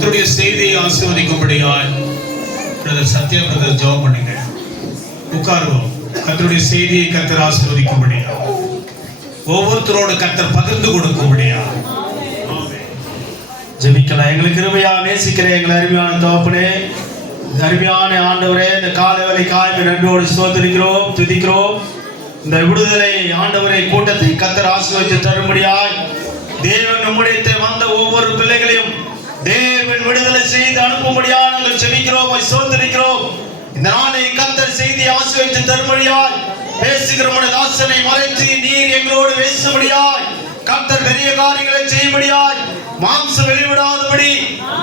கர்த்தருடைய செய்தியை ஆசீர்வதிக்கும்படியாய் brother Sathya brother ஜெபம் பண்ணுங்க. உட்காருவோம். கர்த்தருடைய செய்தியை கர்த்தர் ஆசீர்வதிக்கும்படியா, ஒவ்வொருத்தரோடு கர்த்தர் பகிர்ந்து கொடுக்கும்படியா ஜெபிக்கலாம். எங்களுக்கு கிருபையா நேசிக்கிற எங்கள் அருமையான தகப்பனே, அருமையான ஆண்டவரே, இந்த காலை காய்மை நன்றியோடு ஸ்தோத்திரிக்கிறோம், துதிக்கிறோம். இந்த விடுதலை ஆண்டவரை கூட்டத்தை கர்த்தர் ஆசீர்வதித்து தரும்படியாய் தேவன் நம்முடைய வந்த ஒவ்வொரு பிள்ளைகளையும் தேவன் விடுதலை செய்து அனுப்பும்படியாக நாங்கள் ஜெபிக்கிறோம், ஸ்தோத்திரிக்கிறோம். இந்த நாளை கர்த்தர் செய்தி ஆசீர்வதித்து தரும்படியாய் பேசுகிற தாசனை மறைத்து நீர் எங்களோடு பேசும்படியாய் கர்த்தர் பெரிய காரியங்களை செய்யும்படியாய் மாம்சம் வெளிவிடாதபடி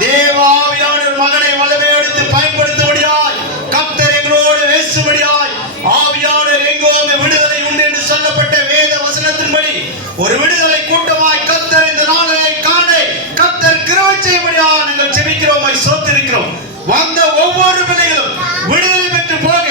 தேவ ஆவியானவர் மகனை வல்லமை எடுத்து பயன்படுத்தும்படியாய் கர்த்தர் எங்களோடு பேசும்படியாய் ஆவியானவர் எங்கோ விடுதலை உண்டு என்று சொல்லப்பட்ட வேத வசனத்தின்படி ஒரு விடுதலை கூட்டமாய் கர்த்தர் இந்த நாளை காண கர்த்தர் கிருபை செய்யும்படியாய் நாங்கள் ஜெபிக்கிறோம், ஸ்தோத்திரிக்கிறோம். வந்த ஒவ்வொரு பிள்ளைகளும் விடுதலை பெற்று போக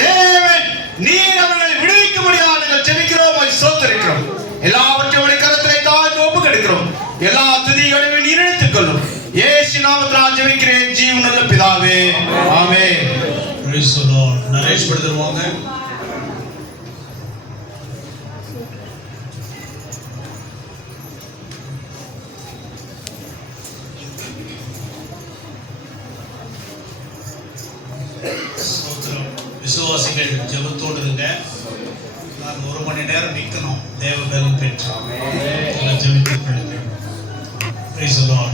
தேவன் நீர் அவர்களை விடுவிக்கும்படியாய் நாங்கள் ஜெபிக்கிறோம், ஸ்தோத்திரிக்கிறோம். எல்லாவற்றையும் கரத்திலே தாழ்ந்து ஒப்புக்கொடுக்கிறோம். எல்லா துதிகளையும் நீர் எடுத்துக் கொள்ளும். இயேசு நாமத்தில் ஜெபிக்கிறேன் ஜீவனுள்ள பிதாவே, ஆமென். Praise the Lord. Naresh brother வாங்க. விசுவாசிகள் ஜெபத்தோடு இருங்க. நான் 1 மணி நேரம் நிற்கணும். தேவ பலன் பெற்றாமே ஜெபித்துக் கொள்ளுங்க. Praise the Lord.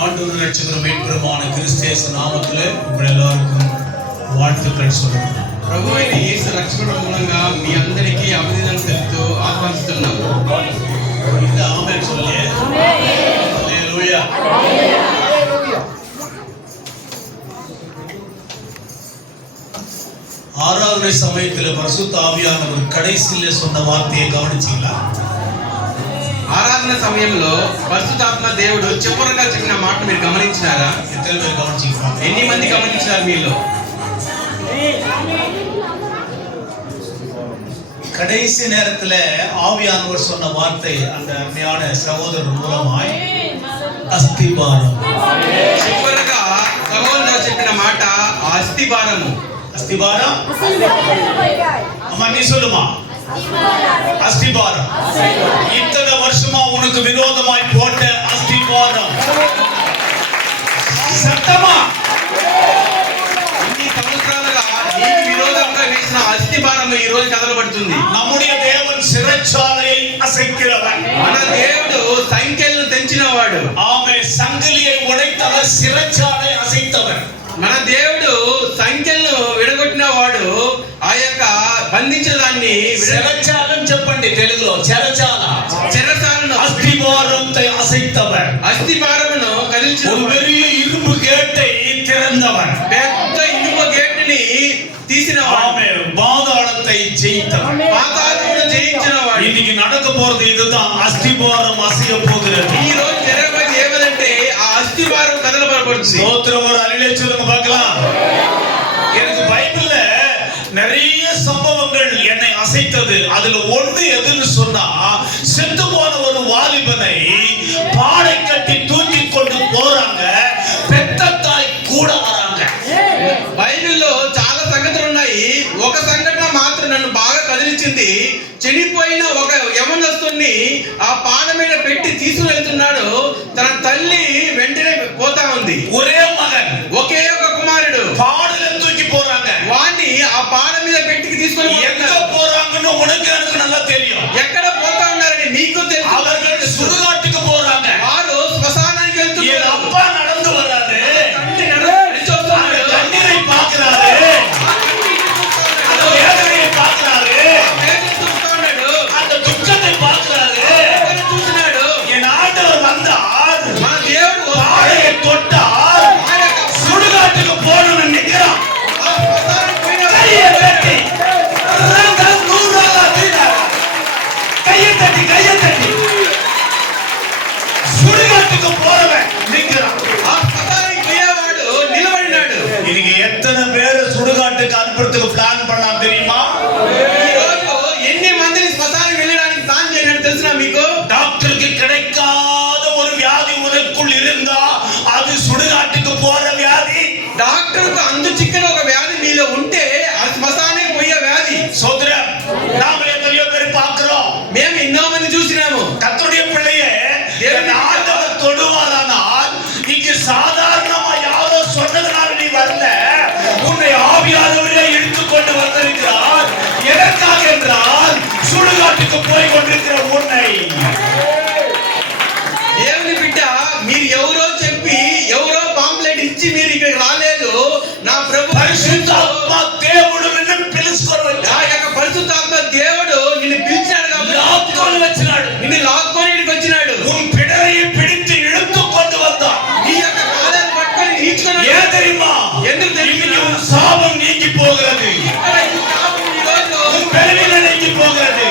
ஆண்டவர் ரட்சகரும் மீட்பருமான கிறிஸ்து இயேசு நாமத்திலே உங்கள் எல்லாருக்கும் வாழ்த்துக்கள் சொல்லுங்கள். ప్రభువైన యేసు రక్షకుడు మూలంగా మీ అందరికీ అభినందనలు తెలుపుతూ ఆహ్వానిస్తున్నాము. இந்த ஆமென் சொல்லே. ஹalleluya. ஆராதனை சமயத்தில் பரிசுத்த ஆவியானவர் கடைசியில சொன்ன வார்த்தையை கவனிச்சீங்களா? ఆరాధన సమయంలో పరిశుద్ధాత్మ దేవుడు చివరగా చెప్పిన మాట మీరు గమనించారా? எத்தனை பேர் கவனிச்சீங்க? ఎన్ని మంది గమనించారు మీలో? கடைசி நேரத்துல ஆவியானவர் சொன்ன வார்த்தை அந்த அருமையான சகோதரர் மூலமாய் அஸ்திபாரம். చివరగా సహోదరుడు చెప్పిన మాట అస్థిభారము. அஸ்திபாரம் அம்மா நீ சொல்லுமா? அஸ்திபாரம். இத்தனை வருஷமா உனக்கு விரோதமாய் போட்ட அஸ்திபாரம் சத்தமா ఇన్ని సంవత్సరాలుగా నీకు విరోధంగా వేసిన అస్థిభారము ఈ రోజు కదలబడుతుంది. நம்முடைய தேவன் சிறைச்சாலையை அசைக்கிறவர். మన దేవుడు సంఖ్యలను తెంచినవాడు. ஆமே சங்கிலியை உடைத்தவர், சிறைச்சாலை அசைத்தவர். మన దేవుడు సంఖ్యలను విడగొట్టిన వాడు, ఆ యొక్క బంధించిన దాన్ని சிறைச்சாலம் చెప్పండి తెలుగులో. చెరసాలను அஸ்திபாரத்தை அசைத்தவர். అస్థిభారమును కదిలించిన ஒரு பெரிய இரும்பு கேட்டை திறந்தவர். పెద్ద ఇనుప గేటుని తీసిన ஆமே பாதாளத்தை ஜெயித்தவர். పాతాళమును జయించిన వాడు. இன்னைக்கு நடக்க போறது இதுதான். அஸ்திபாரம் அசைய போகிறது. ఈ రోజు జరగబోయేది ఏమంటే ఆ అస్థిభారం కదలబడుతుంది. ஸ்தோத்திரம். ஒரு அல்லேலூயா சொல்லுங்க பார்க்கலாம். எனக்கு பைபிள்ல நிறைய சம்பவங்கள் என்னை அசைத்தது. அதுல ஒன்று எதுன்னு சொன்னா, செத்து போன ஒரு வாலிபனை பாடை கட்டி தூக்கி கொண்டு போறாங்க. பெத்த தாய் கூட வராங்க. బైబిల్లో చాలా సంగతులు ఉన్నాయి. ఒక సంఘటన మాత్రం నన్ను బాగా కదిలించింది. చనిపోయిన ఒక యవనస్తుని ఆ పాడ మీద పెట్టి తీసుకుని వెళ్తున్నాడు. తన తల్లి వెంటనే పోతా ఉంది. ஒரே மகன், ఒకే ఒక కుమారుడు. பாடல தூக்கி போறாங்க. వాణ్ణి ఆ పాడ మీద పెట్టి తీసుకొని எங்க போறாங்கன்னு உனக்கு எனக்கு நல்லா தெரியும். ఎక్కడ పోతా ఉన్నారని నీకు తెలుసు. அவர்கள் சுடுகாட்டுக்கு போறாங்க. వారు శ్మశానానికి என் వెళ్తున్నారు. அப்பா நடந்து வராரு. తండ్రి నడిచి వస్తున్నాడు. அந்த கண்ணீரை பார்க்கிறாரு. அந்த வேதனையை பார்க்கிறாரு. அந்த துக்கத்தை பார்க்கிறாரு. చూస్తున్నాడు. என் ஆண்டவர் வந்தார். మన దేవుడు பாடையை தொட்டார். சுடுகாட்டுக்கு போகணும்னு நிக்கிறான். கையை தட்டி கையை தட்டி சுடுகாட்டுக்கு போறவன் நிக்கிறான். నిలబడినాడు. இன்னைக்கு எத்தனை பேர் சுடுகாட்டுக்கு அனுப்புறதுக்கு பிளான் பண்ணலாம் தெரியுமா? ఎన్ని మందిని శ్మశానం వెళ్ళడానికి ప్లాన్ చేసినట్టు తెలుసునా మీకు? டாக்டருக்கு கிடைக்காத ஒரு வியாதி உனக்குள் இருந்தா அது அது சுடுகாட்டுக்கு போற வியாதி. డాక్టర్కు అందు చిక్కని ఒక వ్యాధి మీలో ఉంటే అది శ్మశానానికి పోయే వ్యాధి. சோதரம் நாம எத்தனையோ பேர் பார்க்கிறோம். మేము ఎన్నో మంది చూసినాము. கர்த்தருடைய பிள்ளையே என் ஆண்டவர் தொடுவாரானால் இங்கு சாதாரணமா யாரோ சொன்னதுனால நீ வரல, உன்னை ஆவியானவரே இழுத்துக் கொண்டு வந்திருக்கிறார். எதற்காக என்றால் சுடுகாட்டுக்கு போய் கொண்டிருக்கிற உன்னை. దేవుని బిడ్డ మీరు ఎవరో చెప్పి ఎవరో పాంప్లెట్ ఇచ్చి మీరు ఇక్కడికి రాలేదు. నా ప్రభు పరిశుద్ధాత్మ దేవుడు నిన్ను పిలుచుకొని ఆ యొక్క పరిశుద్ధాత్మ దేవుడు నిన్ను పిలిచాడు కాబట్టి లాక్కొని వచ్చినాడు. నిన్ను లాక్కొని ఇక్కడికి వచ్చినాడు. உன் பிடரையை பிடித்து இழுத்துக் கொண்டு வந்தான். నీ యొక్క కాళ్ళను పట్టుకొని ఈడ్చుకొని ஏன் தெரியுமா? ఎందుకు இன்னைக்கு తెలుసు? உன் சாபம் நீங்கி போகிறது. ఇక్కడ ఈ శాపం ఈ రోజు உன் பலவீனம் நீங்கி போகிறது.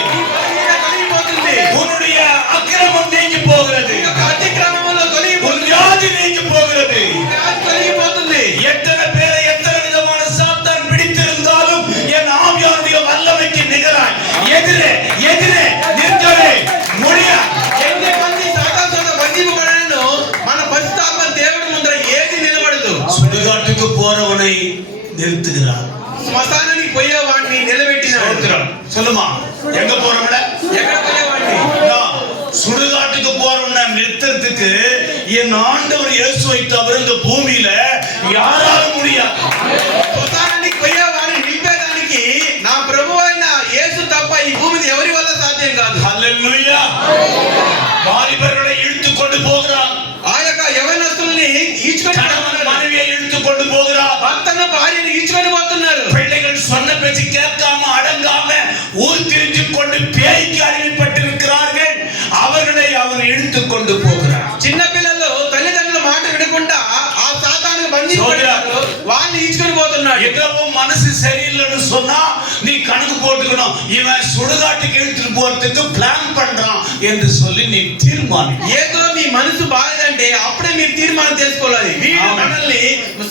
తొలగిపోతుంది. உன்னுடைய அக்கிரமம் நீங்கி போகிறது. ఈ యొక్క అతిక్రమంలో உன் తొలగిపోతుంది. வியாதி நீங்கி போகிறது. వ్యాధి తొలగిపోతుంది. எத்தனை பேரை எத்தனை விதமான சாத்தான் பிடித்திருந்தாலும் என் ஆவியானுடைய வல்லமைக்கு நிகராய் எதிரே எதிரே நிற்கவே முடியாது. ఎన్ని మంది సాతానుతో బంధింపబడినను మన పరిశుద్ధాత్మ దేవుడి ముందర ఏది నిలబడదు. சுடுகாட்டுக்கு போறவனை நிறுத்துகிறார். శ్మశానానికి పోయేవాడిని నిలబెట్టినాడు. ஸ்தோத்திரம். சொல்லுமா, எங்க போறவன? ఎక్కడ పోయేవాడిని? சுடுகாட்டுக்கு போறவனை நிறுத்துறதுக்கு என் ஆண்டவர் இயேசுவை தவிர இந்த பூமியில யாராலும் முடியாது. శ్మశానానికి పోయేవాడిని నిలిపేదానికి నా ప్రభు అయిన యేసు తప్ప ఈ భూమి మీద ఎవరి వల్ల సాధ్యం కాదు. ஹல்லேலூயா. வாலிபர்களை இழுத்துக் கொண்டு போகிறார். ఆ యొక్క యవనస్తుల్ని ఈడ్చుకొని கணவன் పోతున్నారు. மனைவியை இழுத்துக் கொண்டு போகிறார். భర్తను భార్యను ఈడ్చుకొని పోతున్నారు. பிள்ளைகள் சொன்ன பேச்சு கேட்காம அடங்காம ஊர் திரிஞ்சு கொண்டு பேய்க்கு அடிமைப்பட்டிருக்கிறார்கள். அவர்களை அவர் இழுத்துக் கொண்டு போகிறார். చిన్న పిల్లలు తల్లిదండ్రుల మాట వినకుండా ఆ సాతానుకు బంధించబడ్డారు. వాళ్ళని ఈడ్చుకొని పోతున్నాడు. எவ்வளவு மனசு சரியில்லைன்னு சொன்னா நீ கணக்கு போட்டுக்கணும், இவன் சுடுகாட்டுக்கு இழுத்துட்டு போறதுக்கு பிளான் பண்றான் என்று சொல்லி நீ தீர்மானி. ఏదో మీ మనసు బాలేదంటే అప్పుడే మీరు తీర్మానం చేసుకోవాలి. వీడు మనల్ని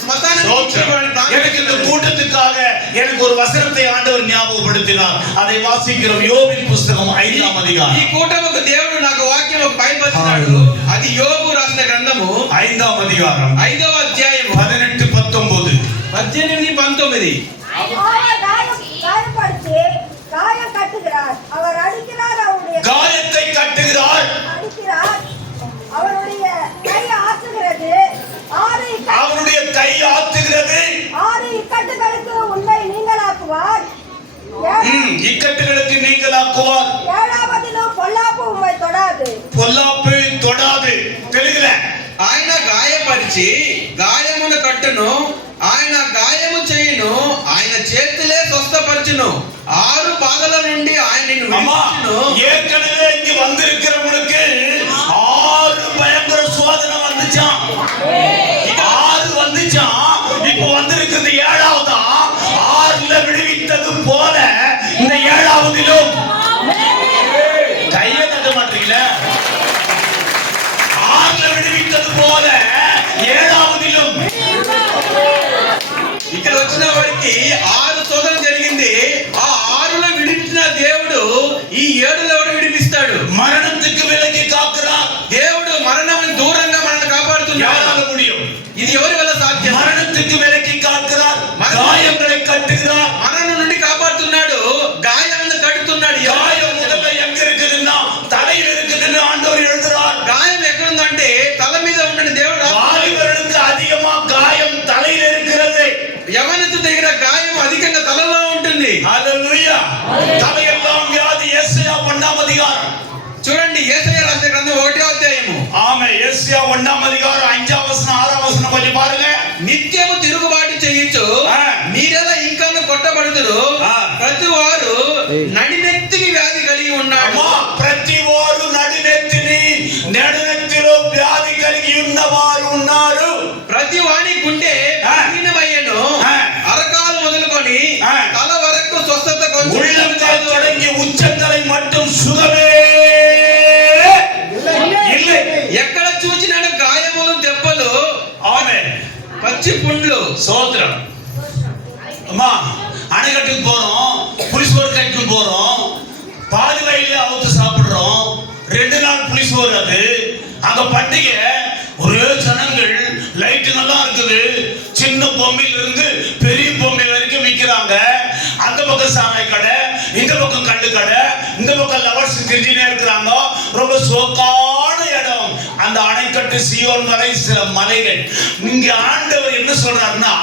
శ్మశానానికి ఈడ్చుకొని எனக்கு இந்த கூட்டத்துக்காக எனக்கு ஒரு வசனத்தை ஆண்டவர் ஞாபகப்படுத்தினார். அதை வாசிக்கிறோம். யோபின் புஸ்தகம் 5ஆம் ఈ அதிகாரம். కూటమికి దేవుడు నాకు వాక్యం ఒక బయలుపరిచాడు. అది యోబు రాసిన గ్రంథము 5ஆம் அதிகாரம் 5వ అధ్యాయము 18 19. 18 19. அவர் காயப்படுத்தி காயம் கட்டுகிறார். அவர் அடிக்கிறார். அவருடைய காயத்தை கட்டுகிறார். அடிக்கிறார். அவருடைய கை ஆற்றுகிறது. அவருடைய கை ஆத்துகிறது. 6 இக்கட்டுகளுக்கு உன்னை நீங்களாக்குவார். இக்கட்டுகளுக்கு நீங்களாக்குவார். 7வதிலும் பொல்லாப்பு உம்மை தொடாது. பொல்லாப்பு தொடாது. தெலுங்குல ఆయన గాయపరిచి గాయమును కట్టును, ఆయన గాయము చేయును, ఆయన చేతులే స్వస్థపరచును, 6 బాధల నుండి ఆయన నిన్ను அம்மா, విడిపించును. ஏற்கனவே இங்க வந்திருக்கிறவங்களுக்கு 6 பயங்கர சோதனை வந்துச்சாம். 6 வந்துச்சாம். இப்போ வந்திருக்கிறது 7ஆவதா. 6ல விடுவித்தது போல இந்த 7ஆவதிலும் கையை தட்ட மாட்டீங்களா? 6ல விடுவித்தது போல 7ஆவதிலும் ఇక్కడ వచ్చిన వారికి 6 శోధన జరిగింది. ఆ 6లో విడిపించిన దేవుడు ఈ 7లో కూడా విడిపిస్తాడు. மரணத்துக்கு விலக்கி காக்கிறார். దేవుడు మరణం దూరంగా మనల్ని కాపాడుతున్నాడు. யாரால முடியும்? ఇది ఎవరి వల్ల సాధ్యం? மரணத்துக்கு விலக்கி காக்கிறார். காயங்களை கட்டுகிறார். మరణం నుండి కాపాడుతున్నాడు, గాయాలను కడుతున్నాడు. காயம் முதல்ல எங்க இருக்குதுன்னா தலையில் இருக்குதுன்னு ஆண்டவர் எழுதுறார். గాయం ఎక్కడుందంటే తల మీద ఉండండి. దేవుడు வாலிபர்களுக்கு அதிகமா காயம் தலையில் இருக்கிறது. యవనస్తు దగ్గర గాయం అధికంగా తలలో ఉంటుంది. ஹல்லேலூயா. தலையெல்லாம் வியாதி. ஏசாயா 1ஆம் அதிகாரம். చూడండి, యేసయ్య రాసిన గ్రంథం 1వ అధ్యాయము. ஆமே, ஏசாயா 1ஆம் அதிகாரம் 5ஆம் வசனம் 6ஆம் வசனம் கொஞ்சம் பாருங்க. నిత్యము తిరుగుబాటు చేయొచ్చు, మీరెలా ఇంకాను కొట్టబడుదురు. ప్రతి వారు నడినెత్తిని వ్యాధి కలిగి ఉన్నాడు. అమ్మా, ప్రతి వారు నడినెత్తిలో వ్యాధి కలిగి ఉన్నవారు ఉన్నారు. ప్రతి వాని గుండె బలహీనమయ్యను. అరకాలు మొదలుకొని తల వరకు స్వస్థత కొంచెం உள்ளங்கால் தொடங்கி உச்சந்தலை மட்டும் சுகமே இல்லை. ఎక్కడ చూచినాడు గాయములు, దెబ్బలు, ஆமென். పచ్చి పుండ్లు. சோத்திரம். அம்மா, அணைக்கட்டுக்கு போறோம், புளிசோறு கட்டுக்கு போறோம், பாதி வயலே அவுத்து சாப்பிடுறோம். 2 நாள் புளிசோறு. அது அங்க பண்டிகை. ஒரே ஜனங்கள் லைட்டுங்கெல்லாம் இருக்குது. சின்ன பொம்மையில இருந்து பெரிய பொம்மை வரைக்கும் விற்கிறாங்க. அந்த பக்கம் சாராய கடை, இந்த பக்கம் கண்டு கடை, இந்த பக்கம் லவர்ஸ் கிரிஞ்சினே இருக்கிறாங்க. ரொம்ப சோக்கான இடம். அந்த அணைக்கட்டு சியோன் மலை, சில மலைகள். இங்க ஆண்டவர் என்ன சொல்றாருன்னா,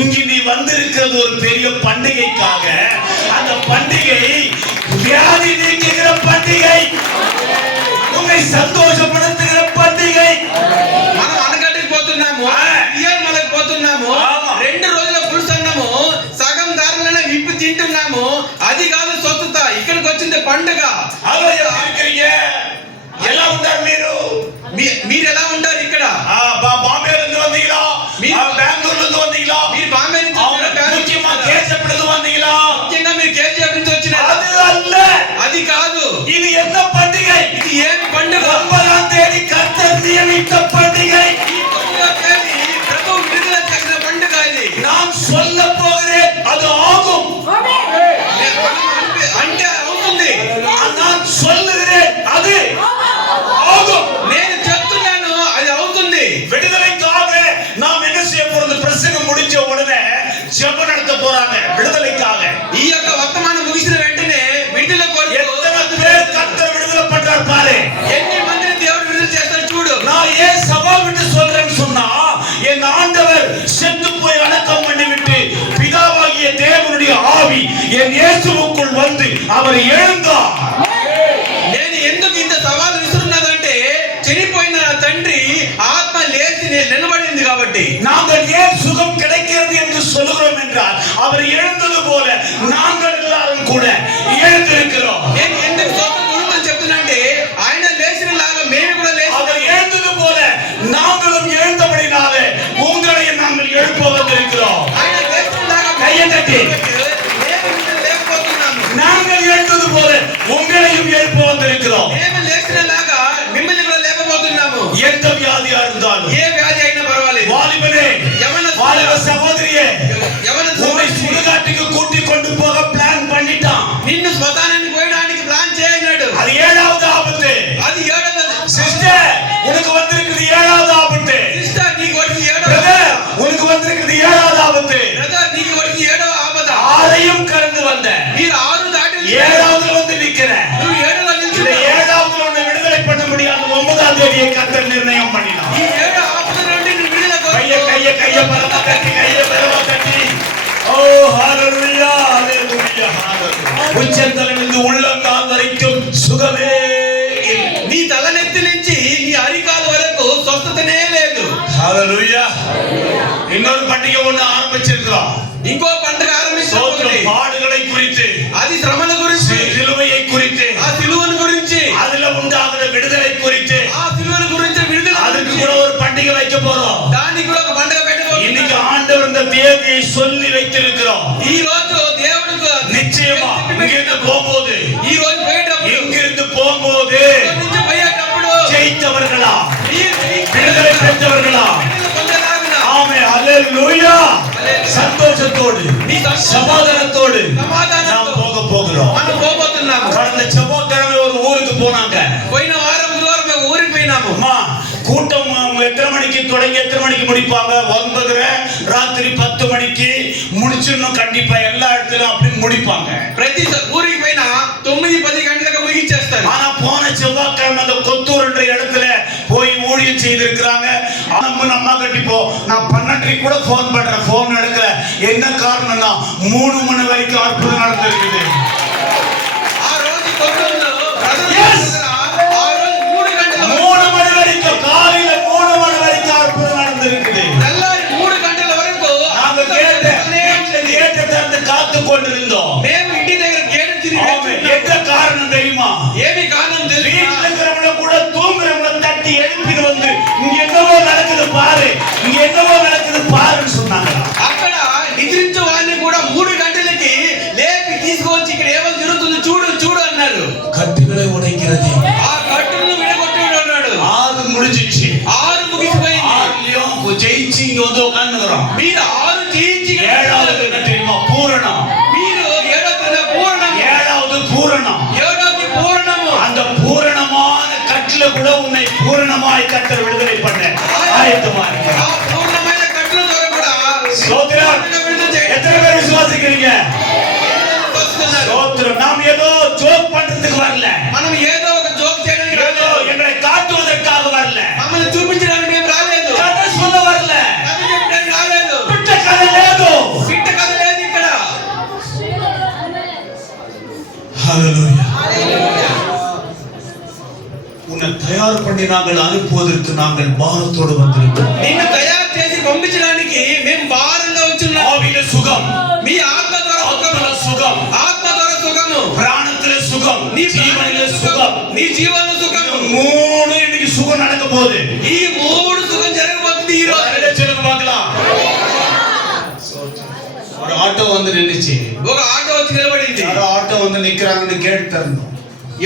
இங்க நீ வந்திருக்கிறது ஒரு பெரிய பண்டிகைக்காக. அந்த பண்டிகை வியாதி நீக்குகிற பண்டிகை, உங்களை சந்தோஷப்படுத்துகிற పண்டிగై మనం అనగట్టుకు పోతున్నాము, ఇయర్ మనకు పోతున్నాము. 2 రోజుల ఫుల్ సంఘము సగం దారులనే విప్పి తింటున్నాము. అది కాదు స్వస్థత, ఇక్కడికి వచ్చింది పండుగ. ఎలా ఉంటారు మీరు ఎలా ఉంటారు ఇక్కడ? బాంబే నుండి వందీங்களா, బెంగళూరు నుండి వందీங்களா, మీరు బాంబే నుంచి ముఖ్యంగా కేజీఎఫ్ నుండి వందీங்களா, ముఖ్యంగా మీరు కేజీఎఫ్ నుంచి వచ్చినారు. అది కాదు, ఇది என்ன பண்டிகை? ఇది ఏం పండుగ? 9ஆம் தேதி கர்த்தர் நியமித்த பண்டிகை. ఈ 9వ తేదీ ప్రభు విడుదల చేసిన పండుగ ఇది. நான் சொல்ல போகிறேன், அது ஆகும். అంటే అవుతుంది. நான் சொல்லுகிறேன், அது ஆகும். నేను చెప్తున్నాను, అది అవుతుంది. விடுதலைக்காக நாம் என்ன செய்ய போறது? பிரசங்கம் முடிஞ்ச உடனே ஜெபம் நடத்த போறாங்க விடுதலைக்காக. ఈ యొక్క వర్తమానం ముగిసిన వెంటనే విడుదల కొరకు எத்தனை பேர் கர்த்தர் விடுதலை பண்றார் பாரு. ఎన్ని మందిని దేవుడు విడుదల చేస్తాడు చూడు. நான் ஏன் சவால் விட்டு சொல்றேன்னு சொன்னா, என் ஆண்டவர் செத்து போய் அடக்கம் பண்ணி விட்டு பிதாவாகிய தேவனுடைய ஆவி என் இயேசுவுக்குள் வந்து அவர் எழுந்தார். నేను ఎందుకు ఇంత సవాలు విసురున్నదంటే, చనిపోయిన తండ్రి ఆత్మ లేచి నిలబడింది కాబట్టి. நாங்கள் ஏன் சுகம் கிடைக்கிறது என்று சொல்கிறோம் என்றால், அவர் எழுந்தது போல நாங்கள் எல்லாரும் கூட எழுந்திருக்கிறோம். నేను ఎందుకు స్వస్థత చెప్తున్నానంటే, ఆయన లేచినలాగా మేము కూడా లేచి, அவர் எழுந்தது போல நாங்களும் எழுந்தபடினாலே உங்களையும் நாங்கள் எழுப்ப வந்திருக்கிறோம். ఆయన లేచినలాగా கையை தட்டி. లేకపోతున్నాము. நாங்கள் எழுந்தது போல உங்களையும் எழுப்ப வந்திருக்கிறோம். మేము లేచినలాగా మిమ్మల్ని కూడా లేకపోతున్నాము. எந்த வியாதியா இருந்தாலும், ఏ వ్యాధి అయినా పర్వాలేదు. வாலிபனே, வாலிப சகோதரியே, உன்னை சுடுகாட்டுக்கு கூட்டி கொண்டு போக பிளான் பண்ணிட்டான். నిన్ను శ్మశానానికి పోయడానికి ప్లాన్ చేయనాడు. அது 7வது ஆபத்து. అది 7వ. சிஸ்டர், உனக்கு வந்திருக்குது 7வது ஆபத்து. సిస్టర్, నీకు వచ్చింది 7వ. பிரதர், உனக்கு வந்திருக்குது 7வது ஆபத்து. బ్రదర్, నీకు వచ్చింది 7వ ఆపద. 6ஐயும் கடந்து வந்த, మీరు 6 దాటి 7வது வந்து நிக்கிற. నువ్వు 7వ இந்த నిల్చున్నావు. 7வது உன்னை விடுதலை பண்ண முடியாது. 9ஆம் தேதியை கர்த்தர் நிர்ணயம் பண்ணினார். ఈ 7 ఆపద నుండి నువ్వు విడుదల கைய கைய கைய பரம கட்டி, கைய பரம கட்டி. ஓ ஹalleluya, ஹalleluya, ஹalleluya. உச்சந்தலையிலிருந்து உள்ளங்கால் வரைக்கும் சுகமே இல்லை. నీ తలనెత్తి నుంచి నీ అరికాల వరకు స్వస్థతనే లేదు. ஹalleluya. இன்னொரு பண்டிகை ஒண்ணு ஆரம்பிச்சிருக்கிறோம். ఇంకో పండుగ ఆరంభించబోతుంది. பாடுகளை குறித்து, అది శ్రమల గురించి, சிலுவையை குறித்து, ఆ సిలువను గురించి, அதுல உண்டாகிற விடுதலை குறித்து, ఆ సిలువను గురించి, విడుదల அதுக்கு గురించి, கூட ஒரு பண்டிகை வைக்க போறோம். దానికి కూడా ఒక పండుగ పెట్టబోతున్నాం. இன்னைக்கு ஆண்டவர் இந்த தேதியை சொல்லி வைத்திருக்கிறோம். ఈ రోజు దేవుడికి நிச்சயமா இங்கிருந்து போகும்போது, ఈ రోజు పోయేటప్పుడు, இங்கிருந்து போகும்போது ఇక్కడి నుంచి పోయేటప్పుడు ஜெயித்தவர்களா, మీరు விடுதலை பெற்றவர்களா, విడుదల పొందలాగున, ஆமென், ஹalleluya, சந்தோஷத்தோடு சமாதானத்தோடு நாம் போக போகிறோம். మనం పోబోతున్నాము. கடந்த செவ்வாய்க்கிழமை ஒரு ஊருக்கு போனாங்க. పోయిన వారం బుధవారం మేము ఊరికి పోయినాము. அம்மா, கூட்டம் எத்தனை மணிக்கு தொடங்கி எத்தனை மணிக்கு முடிப்பாங்க? 9:30, ராத்திரி 10 மணிக்கு முடிச்சிடணும். கண்டிப்பா எல்லா இடத்துலயும் அப்படி முடிப்பாங்க. ప్రతి ఊరికి పోయినా 9-10 గంటలకు ముగించేస్తారు. ஆனா போன செவ்வாய்க்கிழமை அந்த கொத்தூர் என்ற இடத்துல போய் ஊழியம் செய்திருக்கிறாங்க. நம்ம அம்மா கட்டிப்போ, நான் 12 கூட போன் பண்றேன், போன் எடுக்கல. என்ன காரணம்னா 3 மணி வரைக்கும் அற்புதம் நடந்திருக்குது. ఆ రోజు కొత్తూరులో Yes. ఆ రోజు 3 గంటల 3 மணி வரைக்கும், காலையில 3 மணி வரைக்கும் அற்புதம் நடந்திருக்குது. తెల్లారి 3 గంటల వరకు நாங்க கேட்டு காத்து கொண்டிருந்தோம். మేము ఇంటి దగ్గర గేటు తిరిగి என்ன காரணம் தெரியுமா? ఏమి కారణం తెలుసు? வீட்டுல இருக்கிறவங்கள கூட தூங்குறவங்கள தட்டி எழுப்பிட்டு வந்து, இங்க என்னவோ நடக்குது பாரு, இங்க என்னவோ நடக்குது பாருன்னு சொன்னாங்க. అక్కడ నిద్రించే వారిని కూడా 3 గంటలకి లేపి తీసుకొచ్చి ఇక్కడ ఏమో జరుగుతుంది చూడు చూడు అన్నారు. கட்டுகளை உடைக்கிறது. ఆ కట్టును విడగొట్టి అన్నాడు. 6 முடிஞ்சிச்சு. 6 ముగిసిపోయింది. 6லயும் ஜெயிச்சு இங்க வந்து உட்கார்ந்துக்கிறோம். మీరు 6 జయించి 7வது என்ன தெரியுமா? பூரணம். మీరు 7వ పూర్ణం. 7வது பூரணம். 7வது పూర్ణము. அந்த பூரணமான கட்டுல கூட உன்னை பூரணமாய் கர்த்தர் விடுதலை பண்ண ஆயத்தமா ఆ இருக்கிறார். పూర్ణ விசுவாசிக்கிறீங்க? ஸ்தோத்திரம். நாம் ஏதோ ஜோக் பண்றதுக்கு வரல, మనం ఏదో ఒక జోక్ చేయడానికి ஏதோ రాలేదు. எங்களை காட்டுவதற்காக வரல, మమ్మల్ని చూపించడానికి మేము రాలేదు. కథ சொல்ல வரல, కథ చెప్పడానికి రాలేదు. పిట్ట కథ లేదు. పిట్ట కథ లేదు ఇక్కడ. ஹalleluya. உன்னை தயார் பண்ணி நாங்கள் அனுப்புவதற்கு நாங்கள் பாரத்தோடு வந்திருக்கிறோம். నిన్ను తయారు చేసి పంపించడానికి మేము భారంగా వచ్చున్నాం. ஆவியில சுகம், మీ ఆత్మ ద్వారా ஆத்மல சுகம், ఆత్మ ద్వారా సుఖము, பிராணத்தில சுகம், నీ ஜீவனில சுகம். నీ జీవన సుఖము. மூணு இன்னைக்கு சுகம் நடக்க போகுது. ఈ మూడు సుఖం జరగబోతుంది ఈ రోజు. அதை சொல்லுங்க பார்க்கலாம். ஒரு ஆட்டோ வந்து நின்னுச்சு. ఒక ఆటో వచ్చి నిలబడింది. யாரோ ஆட்டோ வந்து நிக்கிறாங்கன்னு கேட்டு தரணும்.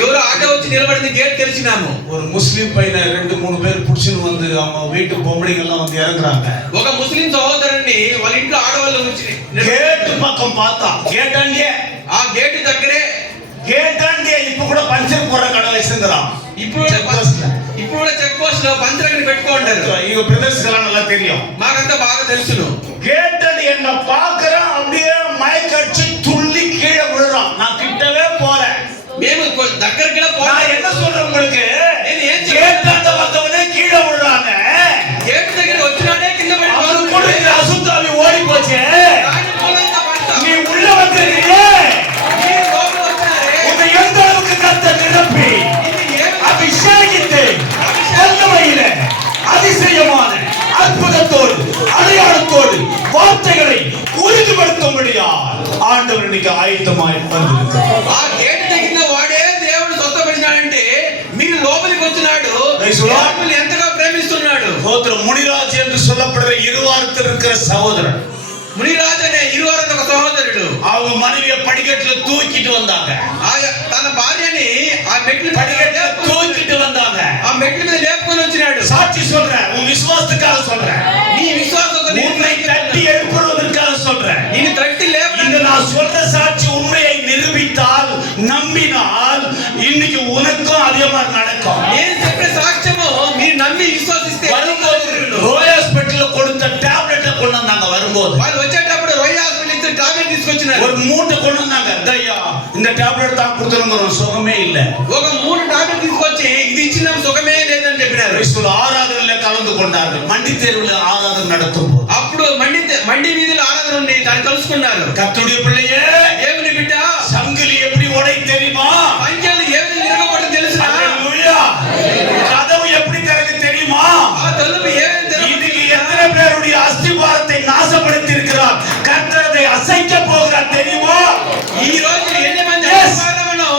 ఎవరు ఆటో వచ్చి నిలబడింది, గేట్ తెరిచినాము. ஒரு முஸ்லிம் பையனை 2-3 பேர் புடிச்சுன்னு வந்து அவங்க வீட்டு பொம்பளைங்க எல்லாம் வந்து இறங்குறாங்க. ఒక ముస్లిం సహోదరుని వాళ్ళ ఇంట్లో ఆడవాళ్ళు వచ్చి கேட்டு பக்கம் பார்த்தா கேட்டாண்டியே, ఆ గేట్ దగ్గరే கேட்டாண்டியே இப்ப கூட பஞ்சர் போற கடை வச்சிருந்தான். ఇప్పుడు కూడా చెక్ పోస్ట్ లో పంచరగని పెట్టుకుంటారు. இவங்க பிரதர்ஸ்க்கெல்லாம் நல்லா தெரியும். మాకంతా బాగా తెలుసును. கேட்டது என்ன பாக்குறான், அப்படியே மயக்கடிச்சு துள்ளி கீழே விழுறான். நான் கிட்டவே போறேன். మేము దగ్గరికి நான் என்ன சொல்றேன் உங்களுக்கு, నేను ఏం கேட்டாண்ட வந்தவனே கீழே விழுறாங்க. గేట్ దగ్గర వచ్చినాడే కింద அவனுக்குள்ள இருக்கிற அசுத்தாவி ஓடி போச்சு. நீ உள்ள வந்துருக்கியே, உன்னை எந்த அளவுக்கு கர்த்தர் நிரப்பி அபிஷேகித்து வல்லமையில அதிசயமான அற்புதத்தோடு அடையாளத்தோடு வார்த்தைகளை உறுதிப்படுத்தும்படியா ஆண்டவர் இன்னைக்கு ஆயத்தமாய் வந்திருக்கிறார். ఆ గేట్ దగ్గర వాడే దేవుడు స్వస్థపరిచినాడంటే మీరు లోపలికి వచ్చినాడు. మిమ్మల్ని ఎంతగా ప్రేమిస్తున్నాడు. ஸ்தோத்திரம். முனிராஜ் என்று சொல்லப்படுற இருவாரத்தில் இருக்கிற சகோதரன், మునిరాజు అనే ఇరువారు ఒక సహోదరుడు, அவங்க மனைவியை படிக்கட்டுல தூக்கிட்டு வந்தாங்க. తన భార్యని ఆ మెట్ల படிக்கட்டுல தூக்கிட்டு வந்தாங்க. ఆ మెట్ల మీద లేపుకొని వచ్చినాడు. சாட்சி சொல்றேன், உன் விசுவாசத்துக்காக சொல்றேன், నీ విశ్వాసం உன்னை தட்டி எழுப்புவதற்காக சொல்றேன். నేను తట్టి లేపు. இந்த நான் சொல்ற சாட்சி உண்மையை நிரூபித்தால் நம்பினால் இன்னைக்கு உனக்கும் அதே மாதிரி நடக்கும். నేను చెప్పే సాక్ష్యము మీరు నమ్మి విశ్వసిస్తే வரும்போது ரோய் ஹாஸ்பிட்டல்ல கொடுத்த டாப்லெட்டை கொண்டு வந்தாங்க. வரும்போது వాళ్ళు వచ్చేటప్పుడు రోయ్ హాస్పిటల్ ఇచ్చిన టాబ్లెట్ తీసుకొచ్చినారు. ஒரு மூட்டை கொண்டு வந்தாங்க. ஐயா இந்த டாப்லெட் தான் கொடுத்துருங்க, சுகமே இல்ல. ఒక 3 టాబ్లెట్ తీసుకొచ్చి ఇది ఇచ్చిన సుఖమే లేదని చెప్పినారు. ஆராதனையில கலந்து கொண்டார்கள். மண்டி தேர்வுல ஆராதனை நடத்தும் போது అప్పుడు మండి వీధిలో ఆరాధన ఉంది, దాన్ని కలుసుకున్నారు. கர்த்தருடைய பிள்ளையே, దేవుని బిడ్డ சங்கிலி எப்படி உடை தெரியுமா? పంచాలు ఏ విధంగా నిరగబడి తెలుసా? ஹalleluya. கதவு எப்படி திறக்கு தெரியுமா? ఆ తలుపు ఏ విధంగా இன்னைக்கு எத்தனை பேருடைய அஸ்திபாரத்தை நாசப்படுத்தி இருக்கிறார். கர்த்தர் அதை அசைக்க போகிறார் தெரியுமா? ఈ రోజు ఎన్ని మంది ఆరాధనను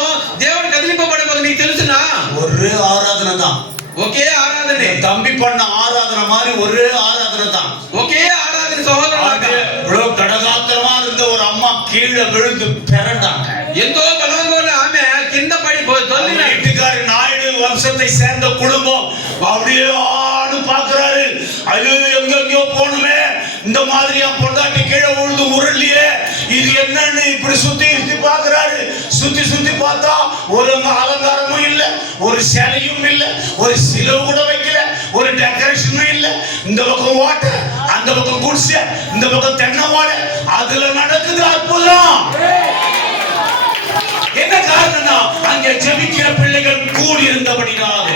దేవుడు కదిలింపబడబోదు నీకు తెలుసునా? ஒரே ஆராதனை தான். ఒకే ఆరాధనే. தம்பி பண்ண ஆராதனை மாதிரி ஒரே ஆராதனை தான். ఒకే ఆరాధన సహోదరులాగా. இவ்வளவு கடகாத்திரமா இருந்த ஒரு அம்மா கீழே விழுந்து பிறண்டாங்க. ఎంతో బలవంగా ఉన్న ఆమె కింద పడి దొల్లిన வீட்டுக்காரி நாயுடு வம்சத்தை சேர்ந்த குடும்பம் அப்படியே ஆடு பாக்குறாரு. ஐயோ எங்கெங்கயோ போகணுமே, இந்த மாதிரியா பொண்டாட்டி கீழே விழுந்து உருளியே, இது என்னன்னு இப்படி சுத்தி சுத்தி பாக்குறாரு. சுத்தி சுத்தி பார்த்தா ஒரு அலங்காரமும் இல்ல, ஒரு சிலையும் இல்ல, ஒரு சிலை கூட வைக்கல, ஒரு டெக்கரேஷனும் இல்ல. இந்த பக்கம் ஓட்ட, அந்த பக்கம் குடிசை, இந்த பக்கம் தென்னை ஓடை, அதுல நடக்குது அற்புதம். என்ன காரணம்னா அங்கே ஜெபிக்கிற பிள்ளைகள் கூடி இருந்தபடினாலே.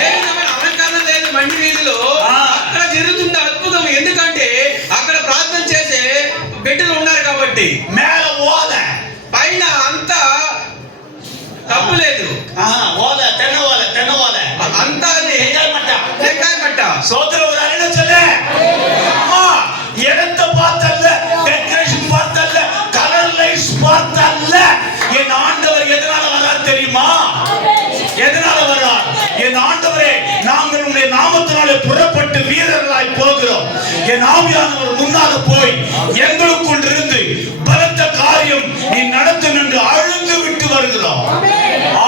ఏ విధమైన అలంకరణ లేదు మండి వీధిలో. అక్కడ జరుగుతున్న అద్భుతం ఎందుకంటే అక్కడ ప్రార్థన చేసే బిడ్డలు ఉన్నారు కాబట్టి. மேல ஓலை, పైన అంతా తప్పు లేదు. ஓலை, தென்னை ஓலை, தென்னை ஓலை, అంతా అది தேங்காய் మట్ట. சோதர ஒரு அருள சொல்ல. அம்மா இடத்தை பார்த்தல்ல, டெக்கரேஷன் பார்த்தல்ல, கலர் லைட்ஸ் பார்த்தல்ல, என் ஆண்டவர் எதனால வரார் தெரியுமா? எதனால வரார்? என் ஆண்டவரே, நாங்கள் உம்முடைய நாமத்தினாலே புறப்பட்டு வீரர்களாய் போகிறோம். என் ஆவியானவர் முன்னால போய் எங்களுக்குள் இருந்து பலத்த காரியம் நீ நடத்தும் என்று அழுந்து விட்டு வருகிறோம்.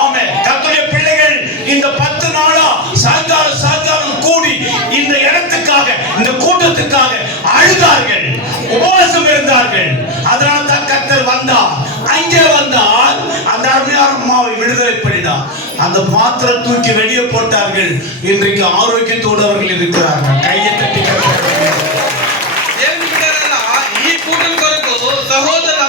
ஆமென். கர்த்தருடைய பிள்ளைகள் இந்த 10 நாளா சாயங்காலம் கூடி இந்த இடத்துக்காக, இந்த கூட்டத்துக்காக அழுதார்கள், உபவாசம் இருந்தார்கள். அதனால தான் கர்த்தர் வந்தார். அங்கே வந்தால் அந்த அருமையான அம்மாவை விடுதலை பண்ணினார். அந்த பாத்திரம் தூக்கி வெளியே போட்டார்கள். இன்றைக்கு ஆரோக்கியத்தோடு அவர்கள் இருக்கிறார்கள். கையை தட்டி దేవుని బిడ్డలారా, ఈ కూటమి కొరకు సహోదరులు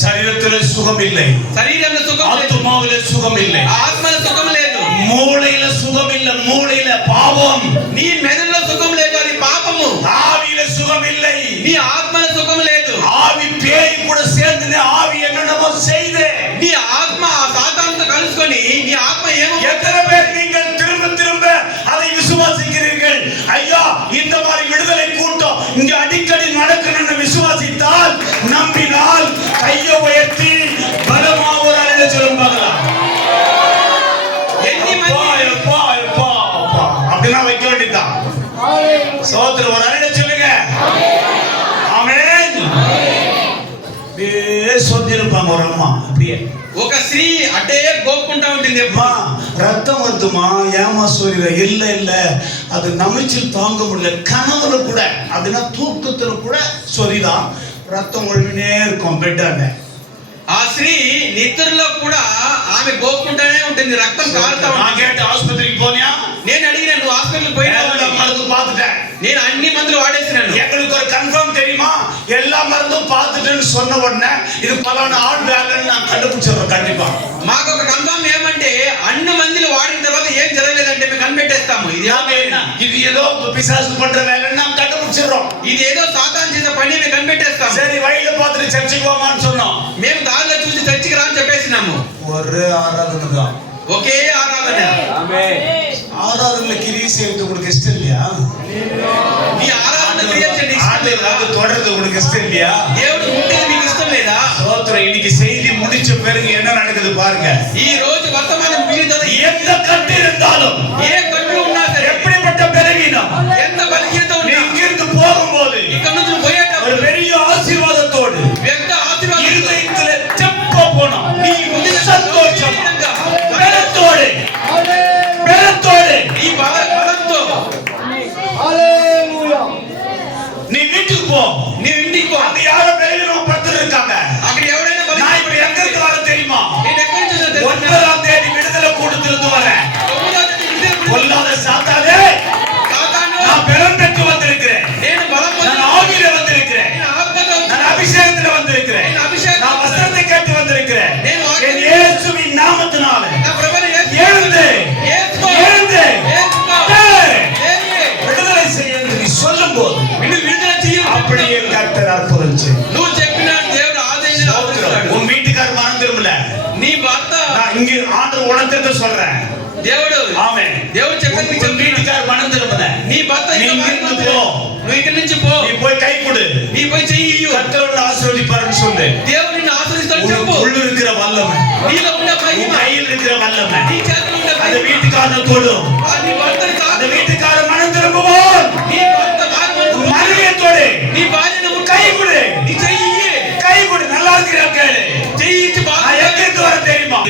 சரீரத்திலே சுகம் இல்லை, శరీరంలో సుఖం లేదు, ஆத்துமாவிலே சுகம் இல்லை, ఆత్మలో సుఖం లేదు, மூளையில சுகம் இல்லை, மூளையில பாவம், నీ మెదడులో సుఖం లేదు, అది పాపము. ஆவியில சுகம் இல்லை, నీ ఆత్మలో సుఖం లేదు, ஆவி பேய் கூட சேர்ந்து ஆவி என்னென்னமோ செய்து. నీ ఆత్మ ఆ సాతానుతో కలుసుకొని నీ ఆత్మ ఏమో. எத்தனை பேர் நீங்கள் திரும்ப திரும்ப அதை விசுவாசிக்கிறீர்கள்? ஐயா, இந்த மாதிரி விடுதலை கூட்டம் இங்க அடிக்கடி நடக்கணும்னு விசுவாசித்தால், நம்பினால் கையை உயர்த்தி பலமா ஒரு அறையில சொல்லும் பார்க்கலாம். ఎన్ని அப்பா, మంది அப்பா, அப்பா, அப்பா. அப்படின்னா வைக்க வேண்டியதுதான். சோதரர் ஒரு அறையில சொல்லுங்க. ஆமென். அப்படியே சொல்லிருப்பாங்க ஒரு அம்மா. அப்படியே ఒక స్త్రీ అటే గోక్కుంటా ఉంటుంది. அம்மா ரத்தம் வருதுமா, ஏமா சொல்லிட. இல்ல இல்ல, அது நமைச்சில் தாங்க முடியல. கனவுல கூட அப்படின்னா தூக்கத்துல கூட சொல்லிதான் ரத்தம் ஒழுங்கினே இருக்கும் பெட்டான. ఆ స్త్రీ నిద్రలో కూడా ఆమె గోక్కుంటానే ఉంటుంది, రక్తం కారుతా நான் ఉంటుంది. கேட்ட ஆஸ்பத்திரிக்கு போனியா? నేను అడిగిన నువ్వు హాస్పిటల్ పోయినావు? எல்லா மருந்து பார்த்துட்டேன். నేను అన్ని మందులు వాడేసినాను. எங்களுக்கு ஒரு கன்ஃபார்ம் தெரியுமா? எல்லா மருந்தும் பார்த்துட்டேன்னு சொன்ன உடனே இது பலான ஆள் வேலைன்னு நான் கண்டுபிடிச்சிடுறோம் கண்டிப்பா. మాకు ఒక కన్ఫర్మ్ ఏమంటే అన్ని మందులు వాడిన తర్వాత ఏం జరగలేదంటే మేము కనిపెట్టేస్తాము. ఇది இது ஏதோ பிசாசு பண்ற வேலைன்னு நான் கண்டுபிடிச்சிடுறோம். ఇది ఏదో సాతాను చేసే పని మేము కనిపెట్టేస్తాము. சரி, வழியில பார்த்துட்டு சர்ச்சுக்கு போமான்னு சொன்னோம். మేము దారిలో చూసి చర్చికి రా అని చెప్పేసినాము. ஒரே ஆராதனை தான். ఒకే ఆరాధన. ஆராதனை கிரியை செய்யறது உங்களுக்கு இஷ்டம் இல்லையா? నీ ఆరాధన క్రియించండి ఇష్టం లేదా? தொடர்றது உங்களுக்கு இஷ்டம் இல்லையா? దేవుడు ఉండేది మీకు ఇష్టం లేదా? சோத்திரம். இன்னைக்கு செய்தி முடிச்ச பிறகு என்ன நடக்குது பாருங்க. ఈ రోజు వర్తమానం మిగిలిన எந்த கட்டு இருந்தாலும், ఏ కట్లు ఉన్నా సరే, எப்படிப்பட்ட பலவீனம், ఎంత బలహీనత நீ ఉన్నా, இங்கிருந்து போகும்போது ఇక్కడ నుంచి ஒரு పోయేటప్పుడు பெரிய ஆசீர்வாதத்தோடு ఎంత ఆశీర్వాదం இருதயத்துல செப்ப போனோம். నీ హృదయ சந்தோஷம் సంతోషంగా, பலத்தோடு பலத்தோடு నీ బలంతో நீ வீட்டுக்கு போ. నీ ఇంటికి పో. அங்க யாரோ பலவீனம் படுத்து இருக்காங்க. అక్కడ ఎవరైనా நான் இப்ப எங்க இருந்து வர தெரியுமா? నేను ఎక్కడి నుంచి వచ్చానో తెలుసా? 9ஆம் தேதி விடுதலை கூட்டத்திலிருந்து வரேன். 9వ తేదీ విడుదల పుట్టిన கொல்லாத சாத்தானே, సాతాను, நான் பலம் பெற்று வந்திருக்கிறேன். నేను బలం పొంది, நான் ஆவியில வந்திருக்கிறேன். నేను ఆత్మతో, நான் அபிஷேகத்துல வந்திருக்கிறேன். నేను అభిషేకం, நான் வஸ்திரத்தை கேட்டு வந்திருக்கிறேன். నేను వాక్యం, என் இயேசுவின் நாமத்தினால నా ప్రభువుని எழுந்து యేసుకో, எழுந்து యేసుకో, ஏய், ఏయ్, விடுதலை செய்ய என்று நீ சொல்லும் போது నిన్ను విడుదల చెయ్యు. அப்படியே கர்த்தர் அற்புதம் செய்யும். నువ్వు చెప్పిన దేవుడు ఆదేశిస్తాడు. உன் வீட்டுக்காரர் மனம் திரும்பல. నీ భర్త நான் இங்க ஆண்டவர் உணர்ந்து சொல்றேன். దేవుడు ஆமென். దేవుడు చెప్పింది உன் చెప్పి வீட்டுக்காரர் மனம் திரும்பல. నీ భర్త நீ ఇంకా இங்கிருந்து మారిపోతే, போ. నువ్వు ఇక్కడి నుంచి పో, நீ போய் கை கொடு. నీ పోయి చెయ్యి. கர்த்தர் உன்னை ஆசீர்வதிப்பார்னு சொல்லு. దేవుడు నిన్ను ఆశీర్వదిస్తాడు చెప్పు. உள்ள இருக்கிற வல்லமை, నీలో ఉండే உன் మహిమ, கையில் இருக்கிற வல்லமை నీ చేతిలో ఉండే அந்த మహిమ, வீட்டுக்காரனை தொடும். నీ భర్తని அந்த కాదు, வீட்டுக்காரர் மனம் திரும்புவோம். నీ భర్త మారిపోయి உன் மனைவியை தொடு. నీ భార్యను ముట్టు. கை கொடு. నీ చెయ్యి, கை கொடு. நல்லா இருக்கிற கேளு. చెయ్యి ఇచ్చి బాగా நான் எங்க இருந்து வர தெரியுமா?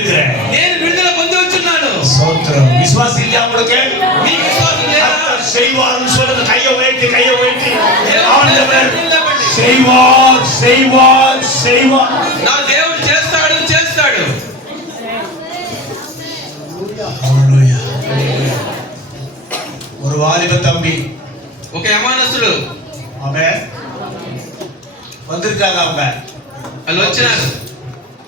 నేను విడుదల పొంది వచ్చున్నాను. சோத்திரம். விசுவாசி இல்லையா உங்களுக்கு? నీ విశ్వాసం లేదా? கர்த்தர் செய்வார்னு சொல்லுங்க. கையை உயர்த்தி, கையை உயர்த்தி. ஆண்டவர் నిలబడి. செய்வார், செய்வார், செய்வார். నా దేవుడు చేస్తాడు, చేస్తాడు. ஹalleluya. ஒரு வாலிப தம்பி ఒక యమానస్తుడు அவன் வந்திருக்காங்க. அவங்க వాళ్ళు వచ్చినారు,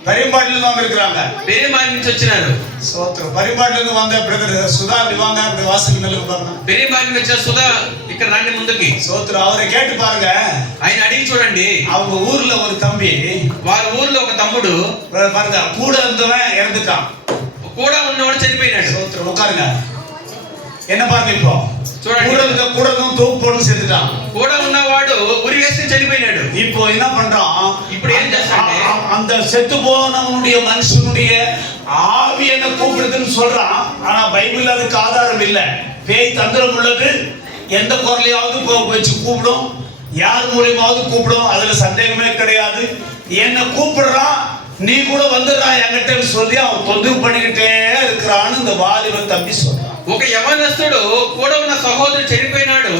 பெரியம்பாட்டில இருந்து வந்திருக்காங்க. పెరియమారి నుంచి వచ్చినారు. சோத்திரம். பெரியம்பாட்டில இருந்து வந்த பிரதர் சுதா விவாங்க இந்த வாசல் நிலைக்கு பாருங்க. పెరియమారి నుంచి వచ్చిన సుధా ఇక్కడ రండి ముందుకి. சோத்திரம். அவரை கேட்டு பாருங்க. ఆయన అడిగి చూడండి. அவங்க ஊர்ல ஒரு தம்பி వారి ఊర్లో ఒక తమ్ముడు பாருங்க கூட இருந்தவன் இறந்துட்டான். కూడా ఉన్నవాడు చనిపోయినాడు. சோத்திரம். உட்காருங்க. என்ன பாருங்க இப்போ చూడండి. கூட தூக்கு போட்டு செத்துட்டான். కూడా ఉన్నవాడు ఉరి వేసి చనిపోయినాడు. இப்போ என்ன பண்றான்? ఇప్పుడు ఏం చేస్తాడంటే, அந்த செத்து போனவனுடைய மனுஷனுடைய ஆவி என்ன கூப்பிடுதுன்னு சொல்றான். ஆனா பைபிள் அதுக்கு ஆதாரம் இல்ல. பேய் தந்திரம் உள்ளது. எந்த குரலையாவது வச்சு கூப்பிடும், யார் மூலியமாவது கூப்பிடும். அதுல சந்தேகமே கிடையாது. என்ன கூப்பிடுறான், நீ கூட வந்துடுறா என்கிட்ட சொல்லி அவன் தொந்தரவு பண்ணிக்கிட்டே இருக்கிறான்னு இந்த வாலிபன் தம்பி சொல்றான். ఒక యవనస్తుడు కూడా ఉన్న సహోదరుడు చనిపోయినాడు.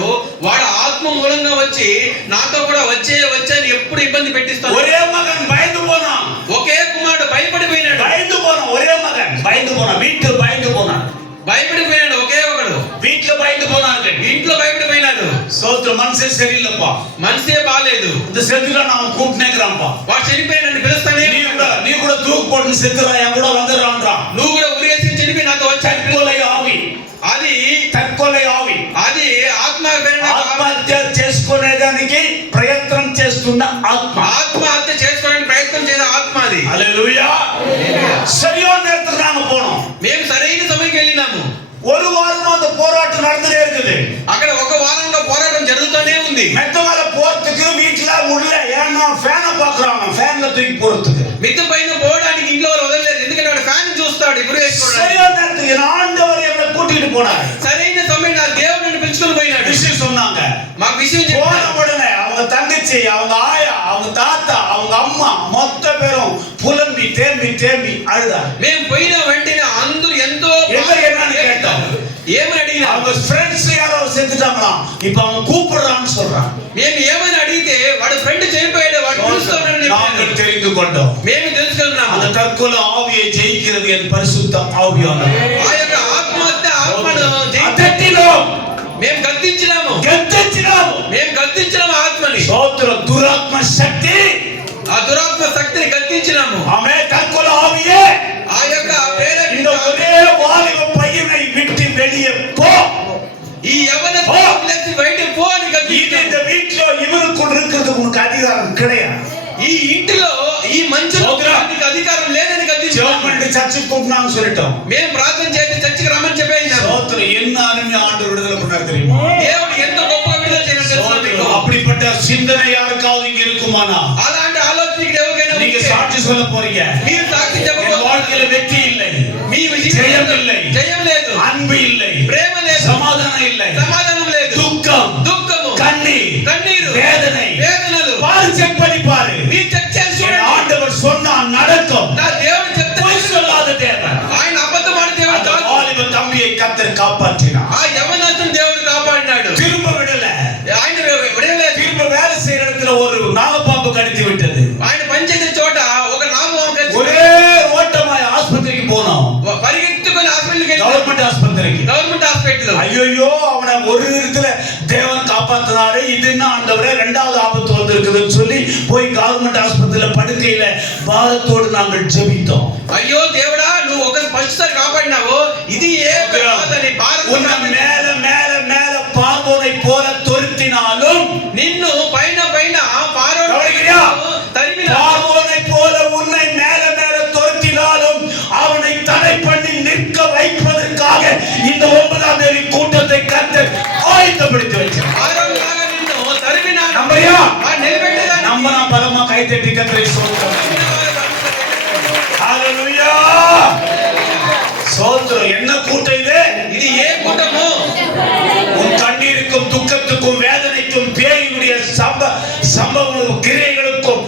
వాడు ఆత్మ మూలంగా వచ్చి నాతో కూడా వచ్చే అని ఎప్పుడు ఇబ్బంది పెట్టిస్తాడు. ஒரே மகன் பயந்து போனான். ఒకే కుమారుడు భయపడిపోయినాడు. பயந்து போனான். ஒரே மகன் பயந்து போனான். வீட்டில் பயந்து போனான். భయపడిపోయినాడు ఒకే ఒకడు. வீட்டுல பயந்து போனார்கள். ఇంట్లో భయపడిపోయినాడు. ஸ்தோத்திரம். மனசே சரியில்லைப்பா, మనసే బాలేదు, இந்த செத்துடா நான் கூப்பிட்டேங்கிறான்ப்பா. వాడు చనిపోయి నన్ను పిలుస్తానే, நீ கூட தூக்கு போட்டு செத்துறா, என் கூட வந்துடுறான்றான். నువ్వు కూడా ఉరేసి చనిపోయి నాతో వచ్చాడు. தற்கொலை ஆவி, అది తక్కువలే ఆవి, అది ఆత్మ ప్రేరణ. ఆత్మహత్య చేసుకునేదానికి ప్రయత్నం చేస్తున్న ఆత్మ. ఆత్మహత్య చేసుకోవడానికి ప్రయత్నం చేసే ఆత్మ అది. హల్లెలూయా. சரியான நேரத்துக்கு நாங்க போனோம். మేము సరైన సమయంకి వెళ్ళినాము. ஒரு வாரமா அந்த போராட்டம் நடந்துட்டே இருக்குது. అక్కడ ఒక వారంలో పోరాటం జరుగుతూనే ఉంది. மெத்த மேல போறதுக்கு வீட்டுல உள்ள ஏன்னா ஃபேனை பாக்குறாங்க, ஃபேன்ல தூக்கி போறதுக்கு. మిద్దె పైన పోవడానికి ఇంట్లో వాళ్ళు వదలలేదు, ఎందుకంటే వాడు ఫ్యాన్ చూస్తాడు ఇప్పుడు వేసుకోవడానికి. சரியான நேரத்துக்கு என் ஆண்டவர் என்னை கூட்டிட்டு போனார். సరైన సమయం నా దేవుడు నన్ను పిలుచుకొని పోయినాడు. விஷயம் சொன்னாங்க. మాకు విషయం போன చెప్పాడు. உடனே அவங்க தங்கச்சி, அவங்க ஆயா, அவங்க தாத்தா, அவங்க அம்மா மொத்த பேரும் புலம்பி தேம்பி தேம்பி அழுதாங்க. మేము పోయిన వెంటనే అందరూ ఎంతో என்னன்னு கேட்டோம். ఏమని అడిగినా, அவங்க ஃப்ரெண்ட்ஸ் யாரோ செத்துட்டாங்களாம், இப்ப அவங்க கூப்பிடுறான்னு சொல்றாங்க. మేము ఏమని అడిగితే వాడు ఫ్రెండ్ చనిపోయాడు, వాడు పిలుస్తానని நாங்கள் தெரிந்து கொண்டோம். మేము తెలుసుకున్నాము. அந்த தற்கொலை ஆவியை ஜெயிக்கிறது என் பரிசுத்த ஆவியானவர். ఆ యొక్క ఆత్మహత్య ఆత్మను அதட்டினோம், మేము గద్దించినాము. గద్దించినాము. మేము గద్దించినాము ఆత్మని. స్తోత్రం. దురాత్మ శక్తి, ఆ దురాత్మ శక్తిని గద్దించినాము. ఆమె తற்கொலை ఆవిயே, ఆ యొక్క ప్రేరణ இந்த ஒரே வாலிப பையனை விட்டு வெளியே போ. ఈ యవన బయట పో అని இது గద్దించినాము. இந்த வீட்டுல இவருக்குள் இருக்கிறது உனக்கு அதிகாரம் கிடையாது. ఈ ఇంటిలో ఈ మంచులో నీకు అధికారం లేదని గద్దించాము. ஜெபம் சர்ச்சுக்கு கூப்பிட்டான்னு சொல்லிட்டோம். మేము ప్రార్థన చేసి చర్చికి రమ్మని చెప్పేసినాము. స్తోత్రం. என்ன அருமையா ஆண்டவர் விடுதலை பண்ணார் தெரியுமா? దేవుడు ఎంత గొప్పగా విడుదల చేయడం తెలుసా మీకు? அப்படிப்பட்ட சிந்தனை யாருக்காவது இங்க இருக்குமானா అలాంటి ఆలోచన ఇక్కడ ఎవరికైనా நீங்க ఉంటే சாட்சி சொல்ல போறீங்க. మీరు సాక్షి என் చెప్పబోతున్నారు. வாழ்க்கையில வெற்றி இல்லை, మీ ஜெயம் இல்லை, జయం లేదు, அன்பு இல்லை, ప్రేమ లేదు, சமாதானம் இல்லை, సమాధానం లేదు, துக்கம், దుఃఖము, கண்ணீர், కన్నీరు, வேதனை. వేదనలు. பாரு, செக் பண்ணி பாரு. మీరు చెక్ చేసి என் చూడండి. ஆண்டவர் சொன்னா நடக்கும். నా దేవుడు చెప్తే பொய் சொல்லாத தேவன். ఆయన అబద్ధం ఆడే దేవుడు அந்த కాదు. வாலிப தம்பியை கர்த்தர் காப்பாற்றினார். ఆ యవనస్తుని దేవుడు కాపాడినాడు. திரும்ப விடல. ఆయన విడలేదు. திரும்ப வேலை செய்யற இடத்துல ஒரு நாகப்பாம்பு கடித்து விட்டது. ఆయన పనిచేసే చోట ఒక నామం ஒரே ஓட்டமாய் ஆஸ்பத்திரிக்கு போனோம். పరిగెత్తుకొని హాస్పిటల్కి వెళ్ళి கவர்மெண்ட் ஆஸ்பத்திரிக்கு. Government hospital. ஐயோ, அவனை ஒரு இடத்துல தேவன் காப்பாத்தினாரு, இது என்ன ஆண்டவரே ரெண்டாவது ஆபத்து வந்திருக்குதுன்னு சொல்லி போய் கவர்மெண்ட் ஆஸ்பத்திரியில படுக்கையில பாரத்தோடு நாங்கள் ஜெபித்தோம். అయ్యో దేవుడా, నువ్వు ఒక ఫస్ట్ సారి కాపాడినావు, ఇది ఏ బాధని உன்னை மேல மேல மேல பார்வோனை போல துரத்தினாலும், నిన్ను పైన పైన கவனிக்கிறியா? తరిమిన பார்வோனை போல உன்னை மேல மேல துரத்தினாலும் அவனை தடை பண்ணி நிற்க வைப்பதற்காக இந்த 9ஆம் தேதி கூட்டத்தை கர்த்தர் ஆயத்தப்படுத்தி வச்சார். ఆరోగ్యంగా నిన్ను తరిమిన நம்பறியா? నిలబెట్టేదాన్ని நம்ம நான் பலமா கை தட்டி கர்த்தரை ஸ்தோத்திரம். ஹalleluya. ஸ்தோத்திரம். என்ன கூட்டம் இது? ఇది ఏ కూటము? உன் கண்ணீருக்கும் துக்கத்துக்கும் வேதனைக்கும் பேயுடைய சம்பவங்களுக்கும் கிரியைகளுக்கும்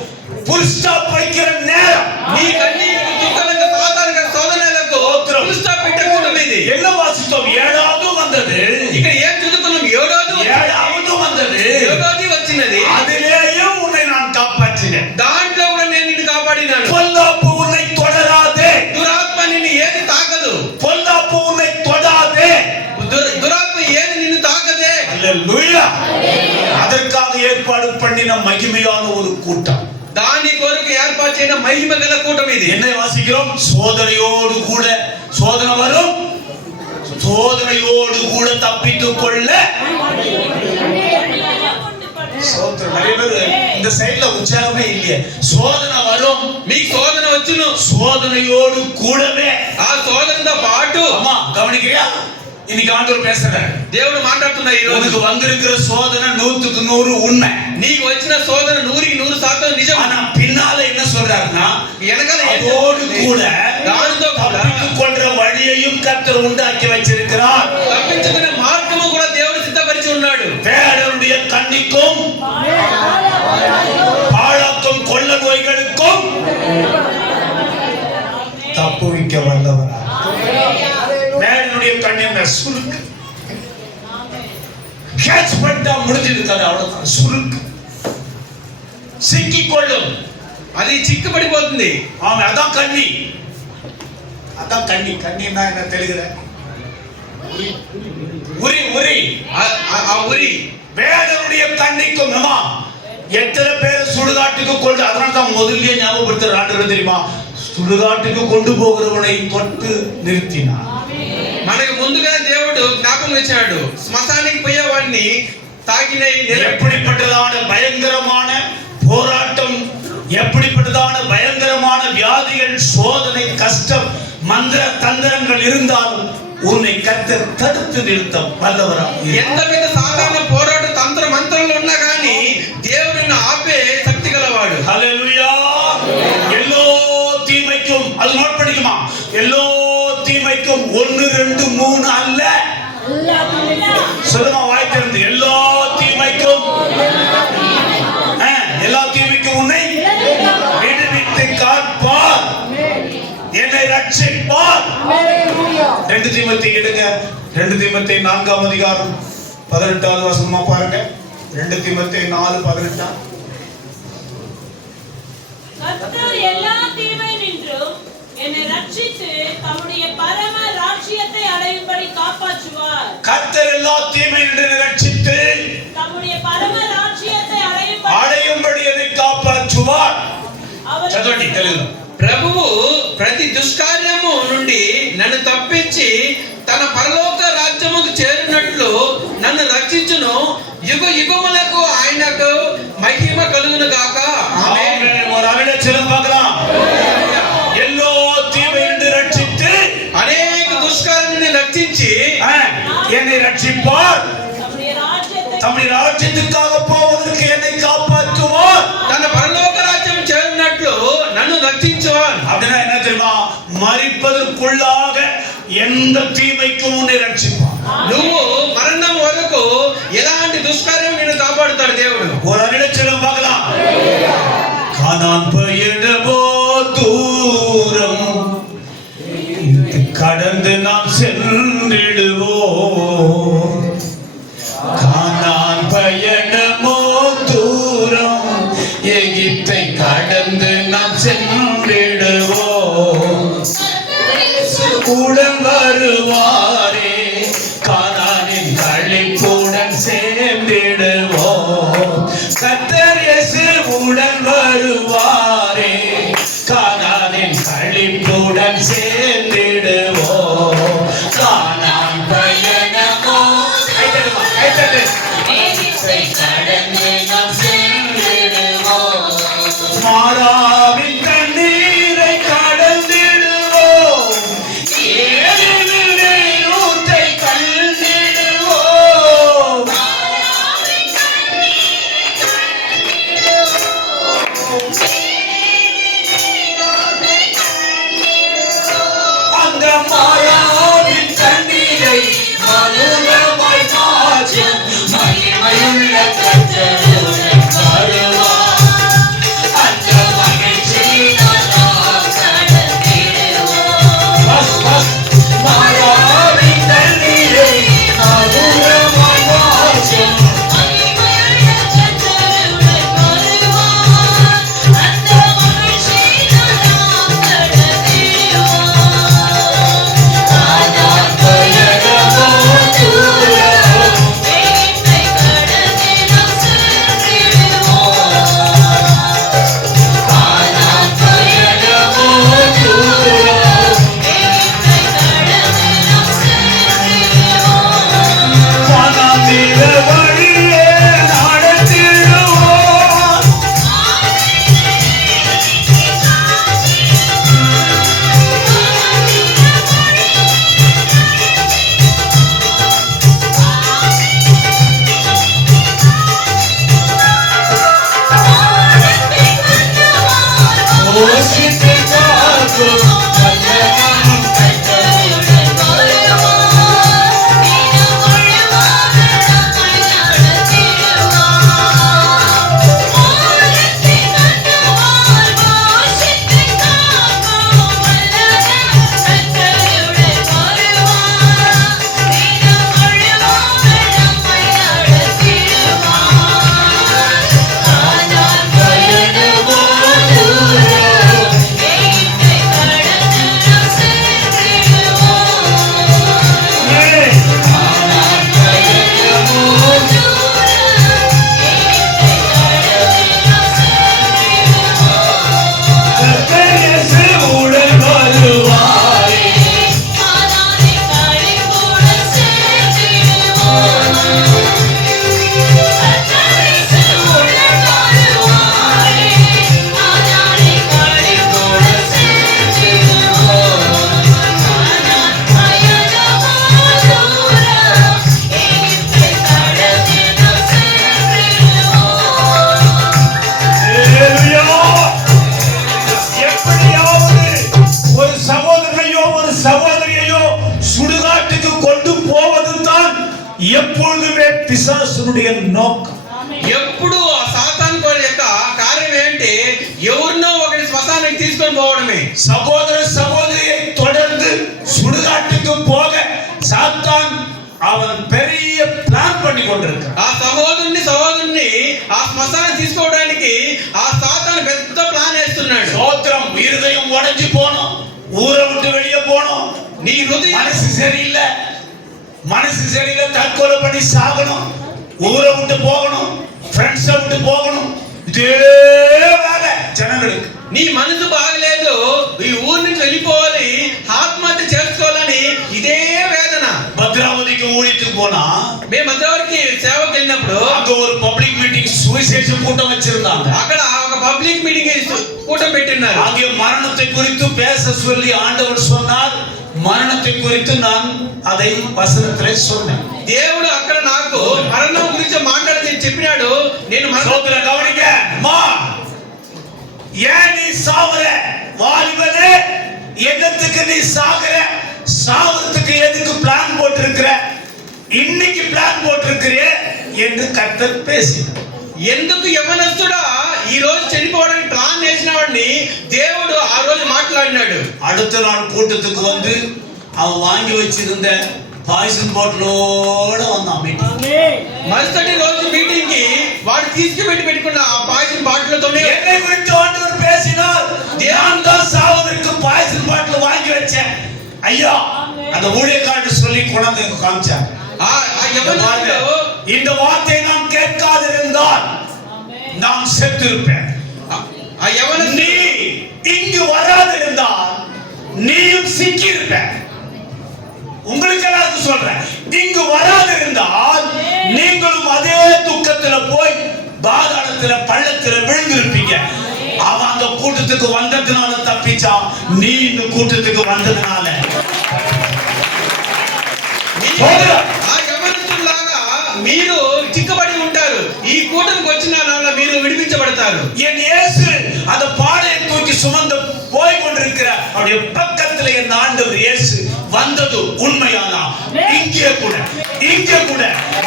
புல் ஸ்டாப் வைக்கிற நேரம். నీ కన్నీరుకు దుఃఖాలకు సాధారణ శోధనలకు ఫుల్ స్టాప్ పెట్టే కూటమి ఇది. என்ன வாசித்தோம்? 7வது வந்தது. ఇక్కడ ఏం చదువుకున్నాం? ఏడోది వచ్చినది వచ్చినది. அதிலேயும் உன்னை நான் காப்பாற்றினேன். దాంట్లో కూడా నేను నిన్ను కాపాడినాను. பொல்லாப்பு உன்னை தொடராதே. దురాత్మ నిన్ను ఏది తాకదు. பொல்லாப்பு உன்னை தொடாதே. దురాత్మ ఏది నిన్ను తాకదే. அல்லேலூயா. அதற்காக ஏற்பாடு பண்ணின மகிமையான ஒரு கூட்டம். దాని కొరకు ఏర్పాటు చేయన మహిమ గల కూటమి ఇది. என்ன வாசிக்கிறோம்? சோதனையோடு கூட சோதனை வரும், சோதனையோடு கூட தப்பித்துக் கொள்ள. நிறைய பேர் இந்த சைடுல உற்சாகமே இல்லையே. சோதனை வரும், మీకు శోధన వచ్చును, சோதனையோடு கூடவே. ఆ శోధనతో పాటు. அம்மா கவனிக்கிறியா? இன்னைக்கு ஆண்டவர் பேசுறாரு. దేవుడు మాట్లాడుతున్నా ఈ రోజు. உனக்கு வந்திருக்கிற சோதனை 100க்கு 100 உண்மை. నీకు వచ్చిన శోధన 100కి 100% నిజం. ஆனா பின்னால என்ன சொல்றாருன்னா, వెనకాల அதோடு கூட దానితో కూడా தப்பித்துக் கொள்ற வழியையும் கர்த்தர் உண்டாக்கி வச்சிருக்கிறார். తప్పించుకునే మార్గము కూడా దేవుడు సిద్ధపరిచి ఉన్నాడు. வேடனுடைய கண்ணிக்கும் பாழாக்கும் கொள்ள நோய்களுக்கும் தப்புவிக்க வல்லவரா. வேடனுடைய கண்ணின் சுருக்கு கேட்ச் பண்ணிட்டா முடிஞ்சது கதை, அவ்வளவுதான். சுருக்கு சிக்கிக் கொள்ளும், అది చిక్కుపడిపోతుంది. ஆமா, அதான் கண்ணி. அதான் கண்ணி. கண்ணின்னா என்ன தெலுங்குல? உரி உரி. ఆ ఉరి வேடனுடைய கண்ணிக்கும் ஏமா எத்தனை பேர் சுடுகாட்டுக்கு கொண்டு, அதனால தான் முதல்லயே ஞாபகப்படுத்துற ஆண்டு தெரியுமா, சுடுகாட்டுக்கு கொண்டு போகிறவனை தொட்டு நிறுத்தினார். మనకు ముందుగా దేవుడు జ్ఞాపకం ఇచ్చాడు, శ్మశానికి పోయేవాడిని తాకిన எப்படிப்பட்டதான பயங்கரமான போராட்டம், எப்படிப்பட்டதான பயங்கரமான வியாதிகள், சோதனை, கஷ்டம், மந்திர தந்திரங்கள் இருந்தாலும் உன்னை கர்த்தர் தடுத்து நிறுத்த வல்லவரா. ఎంత పెద్ద సాధారణ పోరాట తంత్ర మంత్రాలు ఉన్నా కానీ దేవుడు నిన్ను ఆపే శక్తి గలవాడు. ஹல்லேலூயா. எல்லோ தீமைக்கும், அது நோட் பண்ணிக்குமா, எல்லோ தீமைக்கும் 1 2 3 அல்ல, சொல்லுமா வாய் திறந்து, எல்லா தீமைக்கும், எல்லா தீமைக்கும் உன்னை விடுவித்து காப்பார், என்னை ரட்சிப்பார். 2 தீமோத்தேயு எடுங்க, 2 தீமோத்தேயு 4ஆம் அதிகாரம் 18வது வசனமா பாருங்க. 2 தீமோத்தேயு 4:18. கர்த்தர் எல்லா தீமை நின்றும் என்னை ரட்சித்து தம்முடைய பரம ராஜ்யத்தை அடையும்படி காப்பாற்றுவார். கர்த்தர் எல்லா தீமை நின்று ரட்சித்து தம்முடைய பரம ராஜ்யத்தை அடையும்படி என்னை காப்பாற்றுவார். அவர் చదవండి తెలుగులో. ప్రభువు ప్రతి దుష్కార్యము నుండి నన్ను తప్పించి తన పరలోక రాజ్యముకు చేరినట్లు నన్ను రక్షించును. యుగ యుగములకు ఆయనకు మహిమ కలుగును గాక. ఆమేన్. ஒரு அவிட சொல்லுங்க பார்க்கலாம். எல்லோ தீமை நின்று ரட்சித்து అనేక దుష్కార్యం నుండి రక్షించి என்னை ரட்சிப்பார், தம்முடைய ராஜ்யத்தை தம்முடைய ராஜ்யத்துக்காக போவதற்கு என்னை காப்பாற்றுவார். తన పరలోక రాజ్యం చేరినట్లు నన్ను రక్షించువాన్. அப்படின்னா என்ன தெரியுமா, மரிப்பதற்குள்ளாக எந்த தீமைக்கும் உன்னை ரட்சிப்பார். నువ్వు మరణం వరకు ఎలాంటి దుష్కార్యం నిన్ను కాపాడుతాడు దేవుడు. ஒரு அவிட சொல்லுங்க பார்க்கலாம். கானான் பயணமோ தூரம் கடந்து நாம் சென்றிடுவோம், கானான் பயணமோ தூரம் எகிப்தை கடந்து நாம் சென்றிடுவோம், உடன் வருவாரே கானானின் களிப்புடன் சேர்ந்திடுவோம், கர்த்தர் இயேசு உடன் வருவாரே கானானின் களிப்புடன் சேர்ந்திடுவோம், கானான் சுடுகாட்டுக்கு கொண்டு போவது தான் எப்பொழுதுமே பிசாசுடைய நோக்கம். ఎప్పుడు ఆ సాతాను యొక్క కార్యం ఏంటి? ఎవరినో ఒకటి శ్మశానానికి తీసుకొని పోవడమే. சகோதர சகோதரியை தொடர்ந்து சுடுகாட்டுக்கு போக சாத்தான் அவன் பெரிய பிளான் பண்ணி கொண்டிருக்கிறான். ఆ సహోదరుని ఆ శ్మశానం తీసుకోవడానికి ఆ సాతాను పెద్ద ప్లాన్ వేస్తున్నాడు. சோத்திரம். இருதயம் உடைஞ்சு போனோம், ஊரை விட்டு வெளியே போனோம், నీ హృదయం மனசு சரியில்லை, தற்கொலை பண்ணி சாகணும், ஊரை விட்டு போகணும், ஃப்ரெண்ட்ஸை விட்டு போகணும், இதே வேலை ஜனங்களுக்கு. నీ మనసు బాగలేదు, ఈ ఊరి నుంచి వెళ్ళిపోవాలి, ఆత్మహత్య చేసుకోవాలని ఇదే వేదన. భద్రావతికి ஊழியத்துக்கு போனா మేము మధ్యవరికి సేవకు వెళ్ళినప్పుడు அங்க ஒரு பப்ளிக் மீட்டிங் சுவிசேஷ கூட்டம் வச்சிருந்தாங்க. అక్కడ ఒక పబ్లిక్ మీటింగ్ కూటం పెట్టినారు. அங்கே மரணத்தை குறித்து பேச சொல்லி ஆண்டவர் சொன்னார். மரணத்தை குறித்து நான் அதை வசனத்திலே சொன்னேன். దేవుడు అక్కడ నాకు మరణం గురించి మాట్లాడి చెప్పినాడు. నేను சோத்திர கவனிக்க. மா ஏன் நீ சாவற? வாலிபனே, எதற்கு நீ சாகுற? சாவறதுக்கு எதுக்கு பிளான் போட்டிருக்கிற? இன்னைக்கு பிளான் போட்டிருக்கிறியே என்று கர்த்தர் பேசினார். ఎందుకు యవనస్తుడా ఈ రోజు చనిపోవడానికి ప్లాన్ చేసిన వాడిని దేవుడు ఆ రోజు మాట్లాడినాడు. அடுத்த நாள் கூட்டத்துக்கு வந்து அவன் வாங்கி வச்சிருந்த பாய்சன் பாட்டிலோட வந்தான் மீட்டிங். మరుసటి రోజు మీటింగ్ కి వాడు తీసుకుపెట్టి పెట్టుకున్న ఆ పాయసం బాటిల్తోనే என்னை குறித்து ஆண்டவர் பேசினார். நான் தான் சாவதற்கு பாய்சன் பாட்டில் வாங்கி வச்சேன் ஐயா. அந்த ஊழியக்காரர் சொல்லி கொண்டாந்து காமிச்சார். ఆ యవనస్తుడు இந்த வார்த்தை நான் கேட்காதிருந்தால் நான் செத்திருப்பேன். ఆ యవనస్తుడు நீ இங்கு வராதிருந்தால் நீயும் சிக்கியிருப்ப. உங்களுக்கு எல்லாருக்கும் சொல்றேன், இங்கு வராதிருந்தால் நீங்களும் அதே துக்கத்துல போய் பாதாளத்துல பள்ளத்துல விழுந்திருப்பீங்க. அவன் அந்த கூட்டத்துக்கு வந்ததுனால தப்பிச்சான், நீ இந்த கூட்டத்துக்கு வந்ததுனால. ఆ యవనస్తులాగా మీరు చిక్కబడి ఉంటారు. ఈ కూటమికి వచ్చిన నాన్న మీరు విడిపించబడతారు. என் இயேசு அந்த பாடையை தூக்கி சுமந்து போய் கொண்டிருக்கிற அவருடைய பக்கத்துல என் ஆண்டவர் இயேசு வந்தது உண்மையானா இங்கே கூட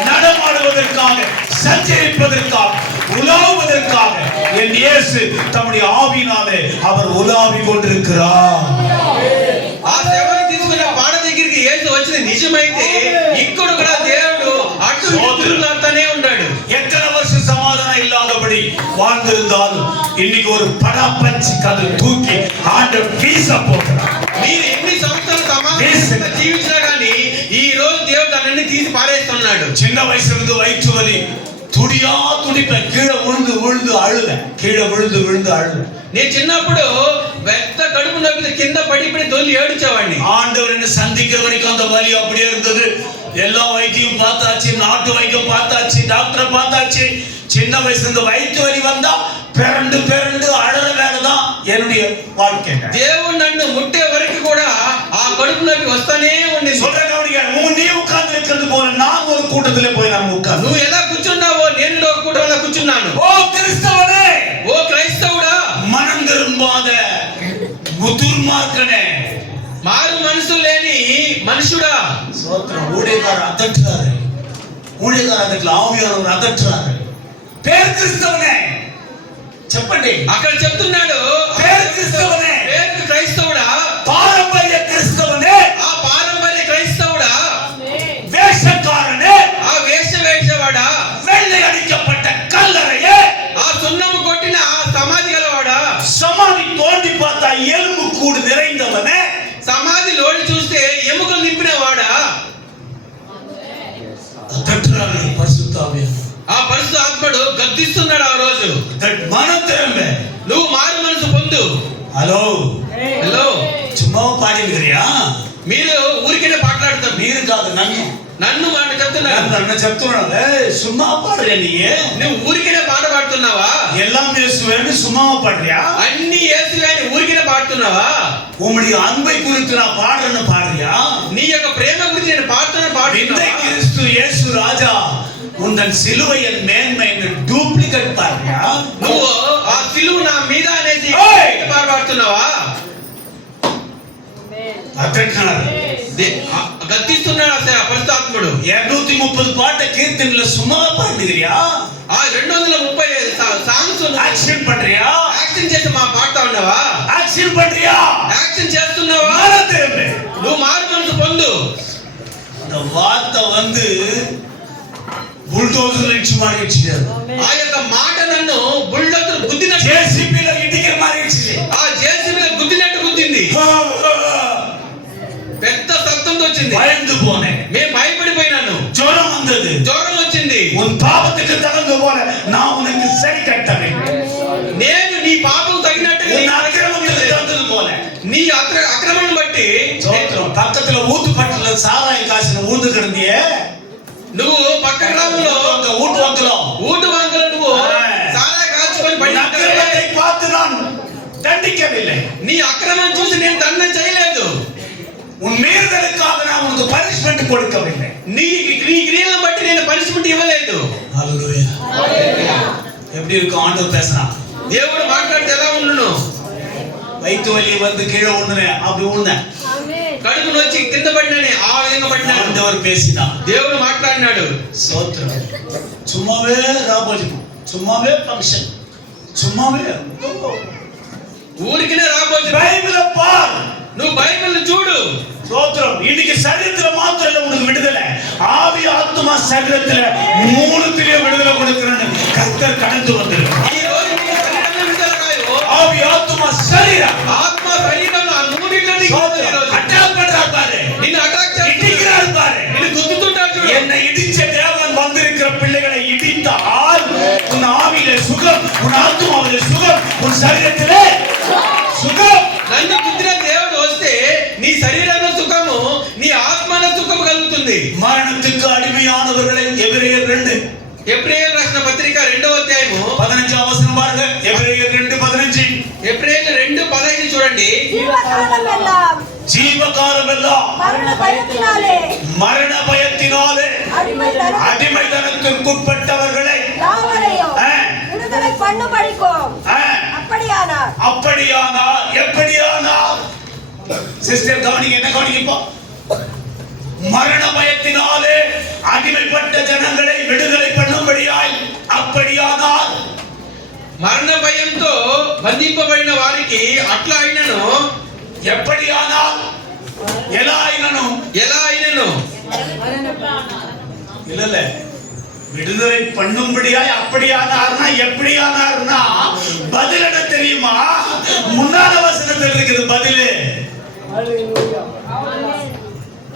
நடமாடுவதற்காக, சஞ்சரிப்பதற்காக, உலாவுவதற்காக என் இயேசு தம்முடைய ஆவியினாலே அவர் உலாவி கொண்டிருக்கிறார். ఆ సేవను తీసుకున్న పాడ దగ్గరికి యేసు వచ్చింది నిజమైతే ఇక్కడ కూడా దేవుడు అటు ఇటు తిరుగులాడుతూనే ఉన్నాడు. எத்தனை வருஷம் சமாதானம் இல்லாதபடி வாழ்ந்திருந்தாலும் இன்னைக்கு ஒரு படாப்பஞ்சி கதை தூக்கி ஆண்டவர் வீச போகிறார். మీరు ఎన్ని సంవత్సరాలు సమాధానంగా జీవించినా కానీ ఈ రోజు దేవుడు దాన్ని తీసి పారేస్తున్నాడు. சின்ன வயசுல இருந்து வயிற்று வலி துடியா துடிப்பேன், கீழே விழுந்து அழுவேன். నేను చిన్నప్పుడు పెద్ద కడుపు నొప్పి కింద పడి దొల్లి ఏడ్చేవాడిని. ஆண்டவர் என்ன சந்திக்கிற வரைக்கும் அந்த வலி அப்படியே இருந்தது. எல்லா வைத்தியம் பார்த்தாச்சு, நாட்டு வைத்தியம் பார்த்தாச்சு, டாக்டரை பார்த்தாச்சு. சின்ன வயசுல இருந்து வயிற்று வலி வந்தா பிறண்டு அழற வேலைதான் என்னுடைய வாழ்க்கை. దేవుడు నన్ను ముట్టే వరకు కూడా ఆ కడుపు నొప్పి వస్తానే ఉంది. சொல்ற கவனிங்க, நீ உட்கார்ந்து இருக்கிறது போல நான் ஒரு கூட்டத்திலே போய் நான் உட்கார்ந்து. నువ్వు ఎలా కూర్చున్నావో నేను ఒక కూటమిలో కూర్చున్నాను. ஓ கிறிஸ்தவனே, ఓ క్రైస్తవుడా, மனம் திரும்பாத துர்மார்க்கனே, మారు మనసు లేని మనుషుడా. சோத்திரம். ஊழியக்காரர் அதட்டுறாரு, ஆவியானவர் அதட்டுறாரு. பேர் கிறிஸ்தவனே చెప్పండి. అక్కడ చెప్తున్నాడు పేరు క్రైస్తవుడే, పేరు క్రైస్తవుడా, పారంపర్య క్రైస్తవుడే, ఆ పారంపర్య క్రైస్తవుడా, வேஷக்காரனே, ఆ వేషవాడా, வெள்ளை அடிக்கப்பட்ட கல்லறையே, ఆ సున్నము కొట్టిన ఆ సమాధి గలవాడా, சமாதி தோண்டி பார்த்தா எலும்பு கூடு நிறைந்தவனே, సమాధి లోడి చూస్తే ఎముకలు నింపిన వాడా. அதட்டுறாரு பரிசுத்த ஆவியானவர். ఆ పరిశుద్ధ ఆత్మడు గద్దిస్తున్నాడు ఆ రోజు. மனம் திரும்ப, నువ్వు మారు మనసు పొందు. హలో హలో, சும்மா பாடிக்கிறியா? మీరు ఊరికే మాట్లాడతారు. మీరు కాదు, నన్ను మాట చెప్తున్నాను. నన్ను చెప్తున్నాడు. சும்மா பாடுறியா? நீ నువ్వు ఊరికే పాట పాడుతున్నావా? எல்லாம் இயேசுவேன்னு சும்மாவா பாடுறியா? అన్ని యేసువే అని ఊరికే పాడుతున్నావా? உம்முடைய அன்பை குறித்து நான் பாடுறேன்னு பாடுறியா? నీ యొక్క ప్రేమ గురించి నేను పాడుతున్నావా? கிறிஸ்து இயேசு ராஜா உந்தன் சிலுவையின் மேன்மை என்று டூப்ளிகேட் பாருயா? నువ్వు ఆ సిలువ నా మీద అనేసి పాడుతున్నావా? அதற்கான గద్దిస్తున్నాడు ఆ పరిశుద్ధాత్ముడు. 230 பாட்ட கீர்த்தனையில சும்மா பாடுகிறியா? ఆ 235 సాంగ్స్ యాక్షన్ பண்றியா? యాక్షన్ చేసి మా పాడుతా ఉన్నావా? యాక్షన్ பண்றியா? యాక్షన్ చేస్తున్నావా? மாறதேவே. నువ్వు మారు మనసు పొందు. அந்த வார்த்தை வந்து புல்டோசர் இடிச்சு மாறிடுச்சு. ఆ యొక్క మాట నన్ను బుల్డోజర్ గుద్దినట్టు, జేసీబీలో ఇటుక మారిடுச்சு. ఆ జేసీబీలో గుద్దినట్టు గుద్దింది. పెద్ద శబ్దంతో వచ్చింది. பயந்து போனேன். మేము భయపడిపోయినాను. ஜுரம் வந்தது. జ్వరం వచ్చింది. உன் பாவத்துக்கு தகுந்த போல நான் உனக்கு சரி கட்டவேன். నేను నీ పాపం తగినట్టు உன் அக்கிரமத்துக்கு தகுந்தது போல నీ అక్రమం బట్టి சோத்திரம். பக்கத்துல ஊத்து பட்டல சாராய காசுல ஊந்து கிடந்தியே, నువ్వు పక్క గ్రామంలో அங்க ஊட்டு வாங்கலாம். ఊటు వంకలు నువ్వు సారా కాచుకొని உன் పడి அக்கிரமத்தை பார்த்து நான் தண்டிக்கவில்லை. నీ అక్రమం చూసి నేను దండం చేయలేదు. உன் மீறுதலுக்காக நான் உனக்கு பனிஷ்மெண்ட் கொடுக்கவில்லை. నీ క్రియలను బట్టి నేను పనిష్మెంట్ ఇవ్వలేదు. ஹalleluya. எப்படி இருக்கும் ஆண்டவர் பேசுனா? దేవుడు మాట్లాడితే ఎలా ఉండును? வயிற்று வலி வந்து கீழே விழுந்தேன், அப்படி விழுந்தேன். కడుపు నొచ్చి కింద పడినానే ఆ విధంగా పడినాడు. ஆண்டவர் பேசினா, దేవుడు మాట్లాడినాడు. சோத்திரம். சும்மாவே ராபோஜனம், சும்மாவே ஃபங்க்ஷன், சும்மாவே ఊరికినే రాబోజు. பைபிளை பார். నువ్వు బైబిల్ చూడు. சோத்திரம். இன்னைக்கு சரீரத்துல மாத்திரம் இல்ல உனக்கு விடுதலை, ஆவி ஆத்துமா சரீரத்துல மூணுத்திலே விடுதலை கொடுக்கிறேன்னு கர்த்தர் கடந்து வந்திருக்கிறார். ఈ రోజు నీ శరీరంలో విడుదల కాయో, ஆவி ஆத்துமா சரீரம் ఆత్మ శరీరంలో ఆ మూడింటిలో నీకు విడుదల ఈ రోజు. அட்டாக் பண்றார் பாரு, నిన్ను అటాక్ చేస్తున్నాడు. இடிக்கிறார் பாரு. నిన్ను గుద్దుతుంటాడు చూడు. என்னை இடிச்ச தேவன் வந்திருக்கிற பிள்ளைகளை இடித்தால் உன் ஆவியிலே சுகம், உன் ஆத்துமாவிலே சுகம், உன் சரீரத்திலே சுகம். నన్ను గుద్దిన దేవుడు వస్తే నీ శరీరంలో సుఖము, నీ ఆత్మలో సుఖము కలుగుతుంది. மரணத்துக்கு அடிமையானவர்களை எபிரேயர் 2 ఎబ్రేయులు రాసిన పత్రిక 2వ అధ్యాయము 15 வசனம் பாருங்க. எபிரேயர் 2:15. ఎబ్రేయులు 2:15 చూడండి. ஜீவகாலம் எல்லாம் ஜீவகாலம் எல்லாம் மரண பயத்தினாலே அடிமைத்தனத்திற்குட்பட்டவர்களை யாவரையும் விடுதலை பண்ணும்படிக்கும் அப்படியானால் எப்படியானால் சிஸ்டர் கவனிங்க, என்ன கவனிங்க இப்போ? மரண பயத்தினாலே அடிமைப்பட்ட ஜனங்களை விடுதலை பண்ணும்படியாய் அப்படியானால், మరణ భయంతో బంధింపబడిన వారికి అట్లా అయినను, எப்படியானால், ఎలా అయినను, ఎలా అయినను இல்ல இல்ல விடுதலை பண்ணும்படியாய் அப்படியானார்னா எப்படியானார்னா பதில் என்ன தெரியுமா? முன்னால வசனத்தில் இருக்குது பதில்.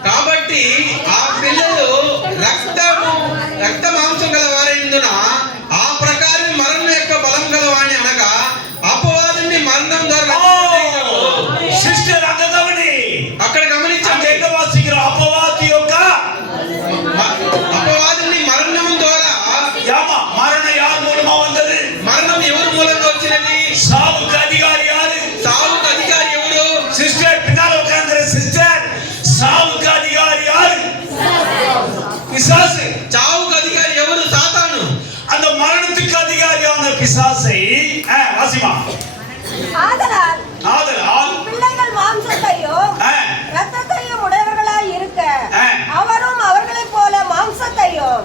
కాబట్టి ఆ పిల్లలు రక్త మాంసం గల వారైనందున ఆ ప్రకారం మరణం యొక్క బలం గలవాణి అనగా అపవాదుని మరణం ద్వారా సిస్టర్ అక్కడ గమని, అక్కడ గమనించండి. ఎక్కడ వాసిக்கிறோம்? అపవాది యొక్క అపవాదుని మరణం ద్వారా யாமா மரணம் யார் மூலமா வந்தது? మరణం ఎవరి మూలంగా వచ్చినది? சாவுக்கு அதிகாரி யாரு? సావుకు అధికారి ఎవరు? சிஸ்டர் பின்னால உட்கார்ந்துற சிஸ்டர், சாவுக்கு அதிகாரி யாரு? பிசாசு. చావుకు అధికారి ఎవరు? సాతాను. அந்த மரணத்துக்கு அதிகாரியான பிசாசை வாசிமா. ஆதலால் பிள்ளைகள் மாம்சத்தையும் ரத்தத்தையும் உடையவர்களாய் இருக்க அவரும் அவர்களைப் போல மாம்சத்தையும்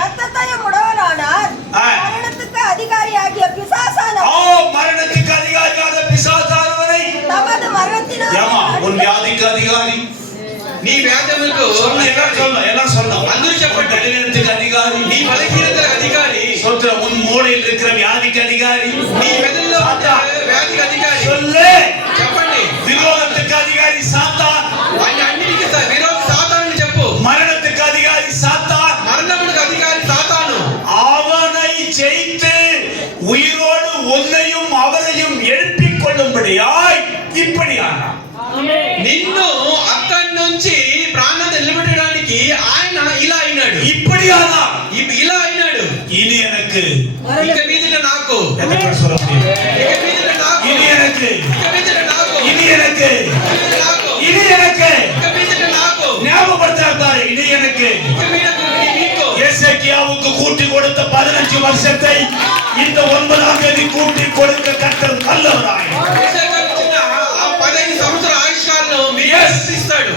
ரத்தத்தையும் உடையவரானார். மரணத்துக்கு அதிகாரியாகிய பிசாசானவரை, மரணத்துக்கு அதிகாரியான பிசாசானவரை தமது மரணத்தினால் உன் வியாதிக்கு அதிகாரி, నీ వ్యాధములకు எல்லாம் சொல்லலாம். అందరూ చెప్పండి. బలహీనతకు అధికారి, నీ బలహీనతలకు అధికారి, உன் மூளையில் இருக்கிற வியாதிக்கு அதிகாரி, నీ మెదడులో ఉండే వ్యాధికి అధికారి. சொல்லு. చెప్పండి. விரோதத்துக்கு அதிகாரி சாத்தான். ఆయన అన్నిటికీ విరోధి సాతాను చెప్పు. மரணத்துக்கு அதிகாரி சாத்தான். మరణములకు అధికారి సాతాను. அவனை ஜெயித்து உயிரோடு உன்னையும் அவரையும் எழுப்பிக் கொள்ளும்படியாய் இப்படியானான். నిన్ను అక్కడి నుంచి ప్రాణాన్ని నిలబెట్టడానికి ఆయన ఇలా అయినాడు. இப்படியானா ఇలా అయినాడు. இனி எனக்கு ఇక మీదట నాకు, எத்தனை சொல்ல முடியும்? ఇక మీదట నాకు, இனி எனக்கு, ఇక మీదట నాకు, இனி எனக்கு, నాకు, இனி எனக்கு ఇక మీదట నాకు, ஞாபகப்படுத்தாரு. இனி எனக்கு ఇక మీదట నీకు. எசேக்கியாவுக்கு கூட்டி கொடுத்த 15 வருஷத்தை இந்த 9ஆம் தேதி கூட்டி கொடுக்க கர்த்தர் நல்லவராய். ఆ 15 సంవత్సరాల ఆయుష్కాలను మీకు ఇస్తాడు.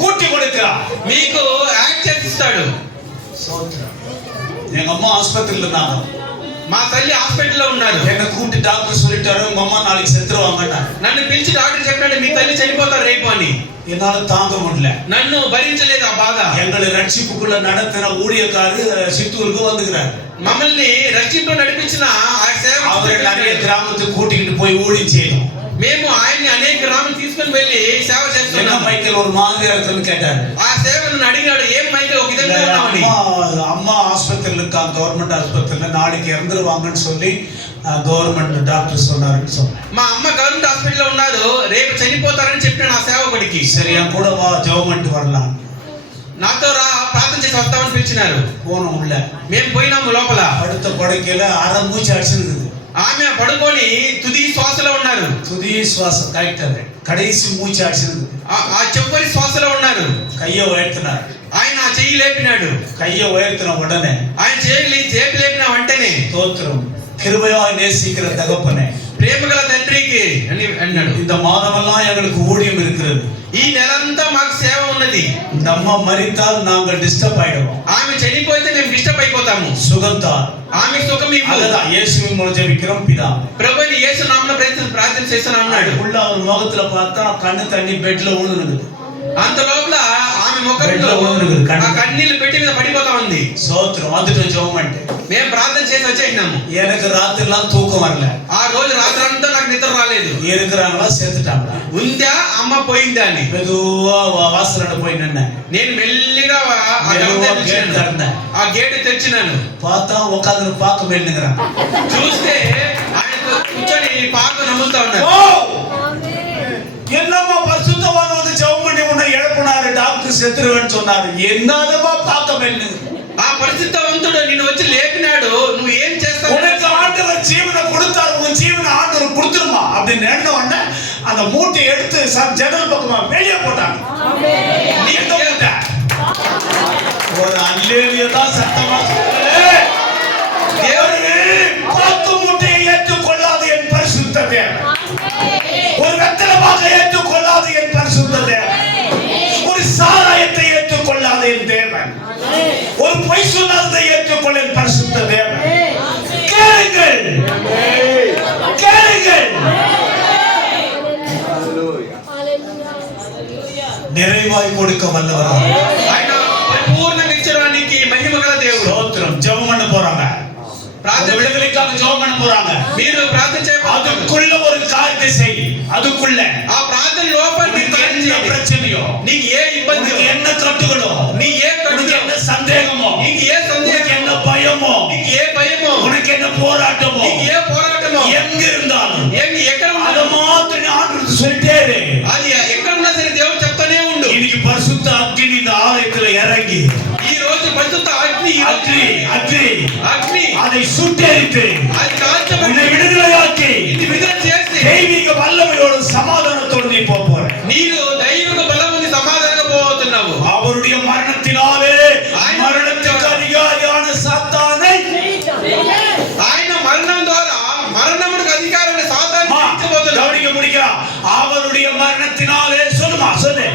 கூட்டி கொடுக்கிறார். நடிக்கிறான். మీకు యాక్ట్ చేసిస్తాడు. எங்க அம்மா ஆஸ்பத்திரியில இருந்தாங்க. మా తల్లి హాస్పిటల్లో ఉన్నారు. என்ன கூப்பிட்டு டாக்டர் சொல்லிட்டாரு உங்க அம்மா நாளைக்கு செத்துருவாங்கட்டாங்க. నన్ను పిలిచి డాక్టర్ చెప్పాడు మీ తల్లి చనిపోతారు రేపు అని. என்னால தாங்க முடியல. నన్ను భరించలేదు ఆ బాధ. எங்களை ரட்சிப்புக்குள்ள நடத்தின ஊழியக்காரர் சித்தூருக்கு வந்துக்கிறார். మమ్మల్ని రక్షింపు నడిపించిన ఆ సేవ அவரை நிறைய கிராமத்துக்கு கூட்டிக்கிட்டு போய் ஊழியம் செய்யணும். మేము ఆయన్ని అనేక గ్రామాలు తీసుకొని వెళ్ళి సేవ என்ன చేస్తున్నాం. மைக்கேல் ஒரு மாதிரியா இருக்குன்னு கேட்டாரு. ఆ సేవను అడిగాడు ఏం మైకేల్ ఒక విధంగా ఉన్నామని. அம்மா ஆஸ்பத்திரியில் இருக்காங்க, கவர்மெண்ட் ஆஸ்பத்திரியில் நாளைக்கு இறந்துருவாங்கன்னு சொல்லி గవర్నమెంట్ డాక్టర్ சொன்னாருன்னு சொன்னேன். మా అమ్మ గవర్నమెంట్ హాస్పిటల్లో ఉన్నారు రేపు చనిపోతారని చెప్పాను ఆ సేవకుడికి. சரி என் கூட வா ஜெபமன்ட்டு வரலாம். నాతో రా ప్రార్థన చేసి వస్తామని పిలిచినారు. போனோம் உள்ள. మేము పోయినాము లోపల. படுத்த படுக்கையில அரை மூச்சு அடிச்சிருக்குது. ఆమె పడుకొని తుది శ్వాసలో ఉన్నారు. துதி சுவாசம் கரெக்ட் அது. கடைசி மூச்சு அடிச்சிருக்குது. ఆ చివరి శ్వాసలో ఉన్నారు. கையை உயர்த்தினார். ఆయన ఆ చెయ్యి లేపినాడు. கையை உயர்த்தின உடனே ఆయన చేపి లేపిన వెంటనే தோத்திரம் கிருபையாய் நேசிக்கிற தகப்பனே, ప్రేమగల తండ్రికి అని అన్నాడు. இந்த மாதமெல்லாம் எங்களுக்கு ஊழியம் இருக்கிறது. ఈ నెలంతా మాకు సేవ ఉన్నది. இந்த அம்மா மரித்தால் நாங்கள் டிஸ்டர்ப் ஆயிடுவோம். ఆమె చనిపోతే మేము డిస్టర్బ్ అయిపోతాము. சுகந்தார் ఆమె సుఖం ఇవ్వు. அதுதான் இயேசுவின் மூலம் ஜெபிக்கிறோம் பிதா. ప్రభుని యేసు నామమున ప్రార్థన చేస్తాను అన్నాడు. உள்ள அவர் முகத்துல பார்த்தா கண்ணு தண்ணி பெட்ல ஊழுனுது. అంత లోపల ఆమె ముఖంలో ఆ కన్నీళ్లు పెట్టి మీద పడిపోతా ఉంది. சோத்திரம் வந்துட்டு ஜெபமன்ட்டு. మేము ప్రార్థన చేసి వచ్చేసినాము. எனக்கு ராத்திரிலாம் தூக்கம் வரல. ఆ రోజు రాత్రి అంతా నాకు నిద్ర రాలేదు. இருக்கிறாங்களா செத்துட்டாங்களா ఉందా అమ్మ పోయిందా అని மெதுவா வாசலோட போய் நின்னேன். నేను మెల్లిగా ఆ గేట్ తెరిచినాను. பார்த்தா உட்காந்து பார்க்க மேலுங்கிறான். చూస్తే ఆయన కూర్చొని పాక నమ్ముతా ఉన్నారు. என்னம்மா பரிசுத்தவான் வந்து ஜெபம் பண்ணி உன்னை எழுப்பினாரு, டாக்டர் செத்துருவேன்னு சொன்னாரு. என்னதமா பார்க்க மேலு. ఆ పరిశుద్ధవంతుడు నిన్ను వచ్చి లేపినాడు. నువ్వు ఏం చేస్తావు? உனக்கு ஆண்டவர் ஜீவனை கொடுத்தாரு, உன் ஜீவனை ஆண்டவர் கொடுத்துருமா அப்படின்னு நினைந்த உடனே அந்த மூட்டையை எடுத்து ஜன்னல் பக்கமா வெளியே போட்டாங்க. நீ எங்க போட்ட? ஒரு அல்லேலியா தான் சத்தமா தேவரே, 10 மூட்டையை ஏற்றுக்கொள்ளாது என் பரிசுத்த தேவன், ஒரு வெத்தலமாக ஏற்றுக்கொள்ளாது என் பரிசுத்த தேவன், ஒரு சாராயத்தை ஏற்றுக்கொள்ளாது என் தேவன், ஒரு பொய் சொல்லாததை ஏற்றுக்கொள்ள என் பரிசுத்த தேவன். கேளுங்கள், கேளுங்கள். நிறைவாய் கொடுக்க வல்லவராக ఆయన పరిపూర్ణంగా ఇచ్చడానికి మహిమగల దేవుడు. ஸ்தோத்திரம். ஜெபம் பண்ண போறாங்க. ప్రార్థన விடுதலைக்காக ஜெபம் பண்ண போறாங்க. మీరు ప్రార్థన చేయబోతున్నారు. அதுக்குள்ள ஒரு காரியத்தை செய். அதுக்குள்ள ఆ ప్రార్థన లోపల உனக்கு என்ன பிரச்சனையோ, నీకు ఏ ఇబ్బంది, உனக்கு என்ன கட்டுகளோ, నీ ఏ உனக்கு என்ன சந்தேகமோ, నీకు ఏ உனக்கு సందేహం, என்ன பயமோ, నీకు ఏ భయమో, உனக்கு என்ன போராட்டமோ, నీకు ఏ పోరాటమో, எங்க இருந்தாலும் ఎక్కడ அத ఉన్నా மாத்திரம் ஆண்டவர் சொல்லிட்டே இரு. అది ఎక్కడ ఉన్నా సరే దేవుడు చెప్తానే ఉండు. இன்னைக்கு பரிசுத்த அக்கினி இந்த ஆலயத்துல இறங்கி ఈ రోజు పరిశుద్ధ అగ్ని அக்னி அக்னி అగ్ని அதை சுட்டெரித்து అది కాల్చబడి உன்னை விடுதலையாக்கி ఇది విడుదల చేసి தெய்வீக வல்லமையோடு சமாதானத்தோடு நீ போக போற. నీరు దైవిక బలం ఉంది సమాధానంగా పోతున్నావు. அவருடைய மரணத்தினாலே மரணத்துக்கு அதிகாரியான சாத்தானை ఆయన మరణం ద్వారా మరణమునకు అధికారాన్ని సాతాను తీర్చబోతున్నాడు. கவனிக்க முடிக்கிறான். அவருடைய மரணத்தினாலே சொல்லுமா சொல்லு.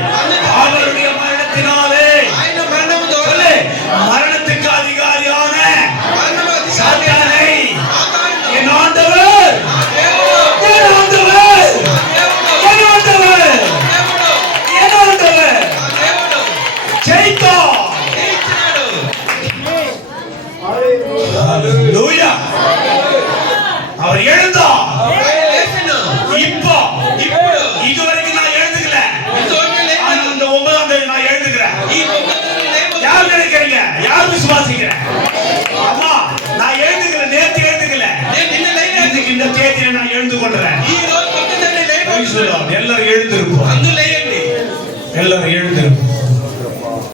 அவருடைய மரணத்தினாலே ఆయన మరణం ద్వారా சொல்லு. மரணத்துக்கு அதிகாரியான சாத்தானை என் ஆண்டவர், என் ஆண்டவர், என் ஆண்டவர், என் ஆண்டவர் ஜெயித்தார். ஹalleluya. அவர் எழுந்தார். இப்போ இதுவரைக்கும் நான் எழுதுக்கல. இந்த 9ஆம் தேதி நான் எழுதுகிறேன். யார் நினைக்கிறீங்க? யார் விசுவாசிக்கிறேன்? அம்மா நான் எழுதுக்கல, நேத்து எழுதுக்கல. இன்னைக்கு இந்த தேதியில நான் எழுந்து கொள்றேன். எல்லாரும் எழுந்திருப்போம். எல்லாரும் எழுந்திருப்போம்.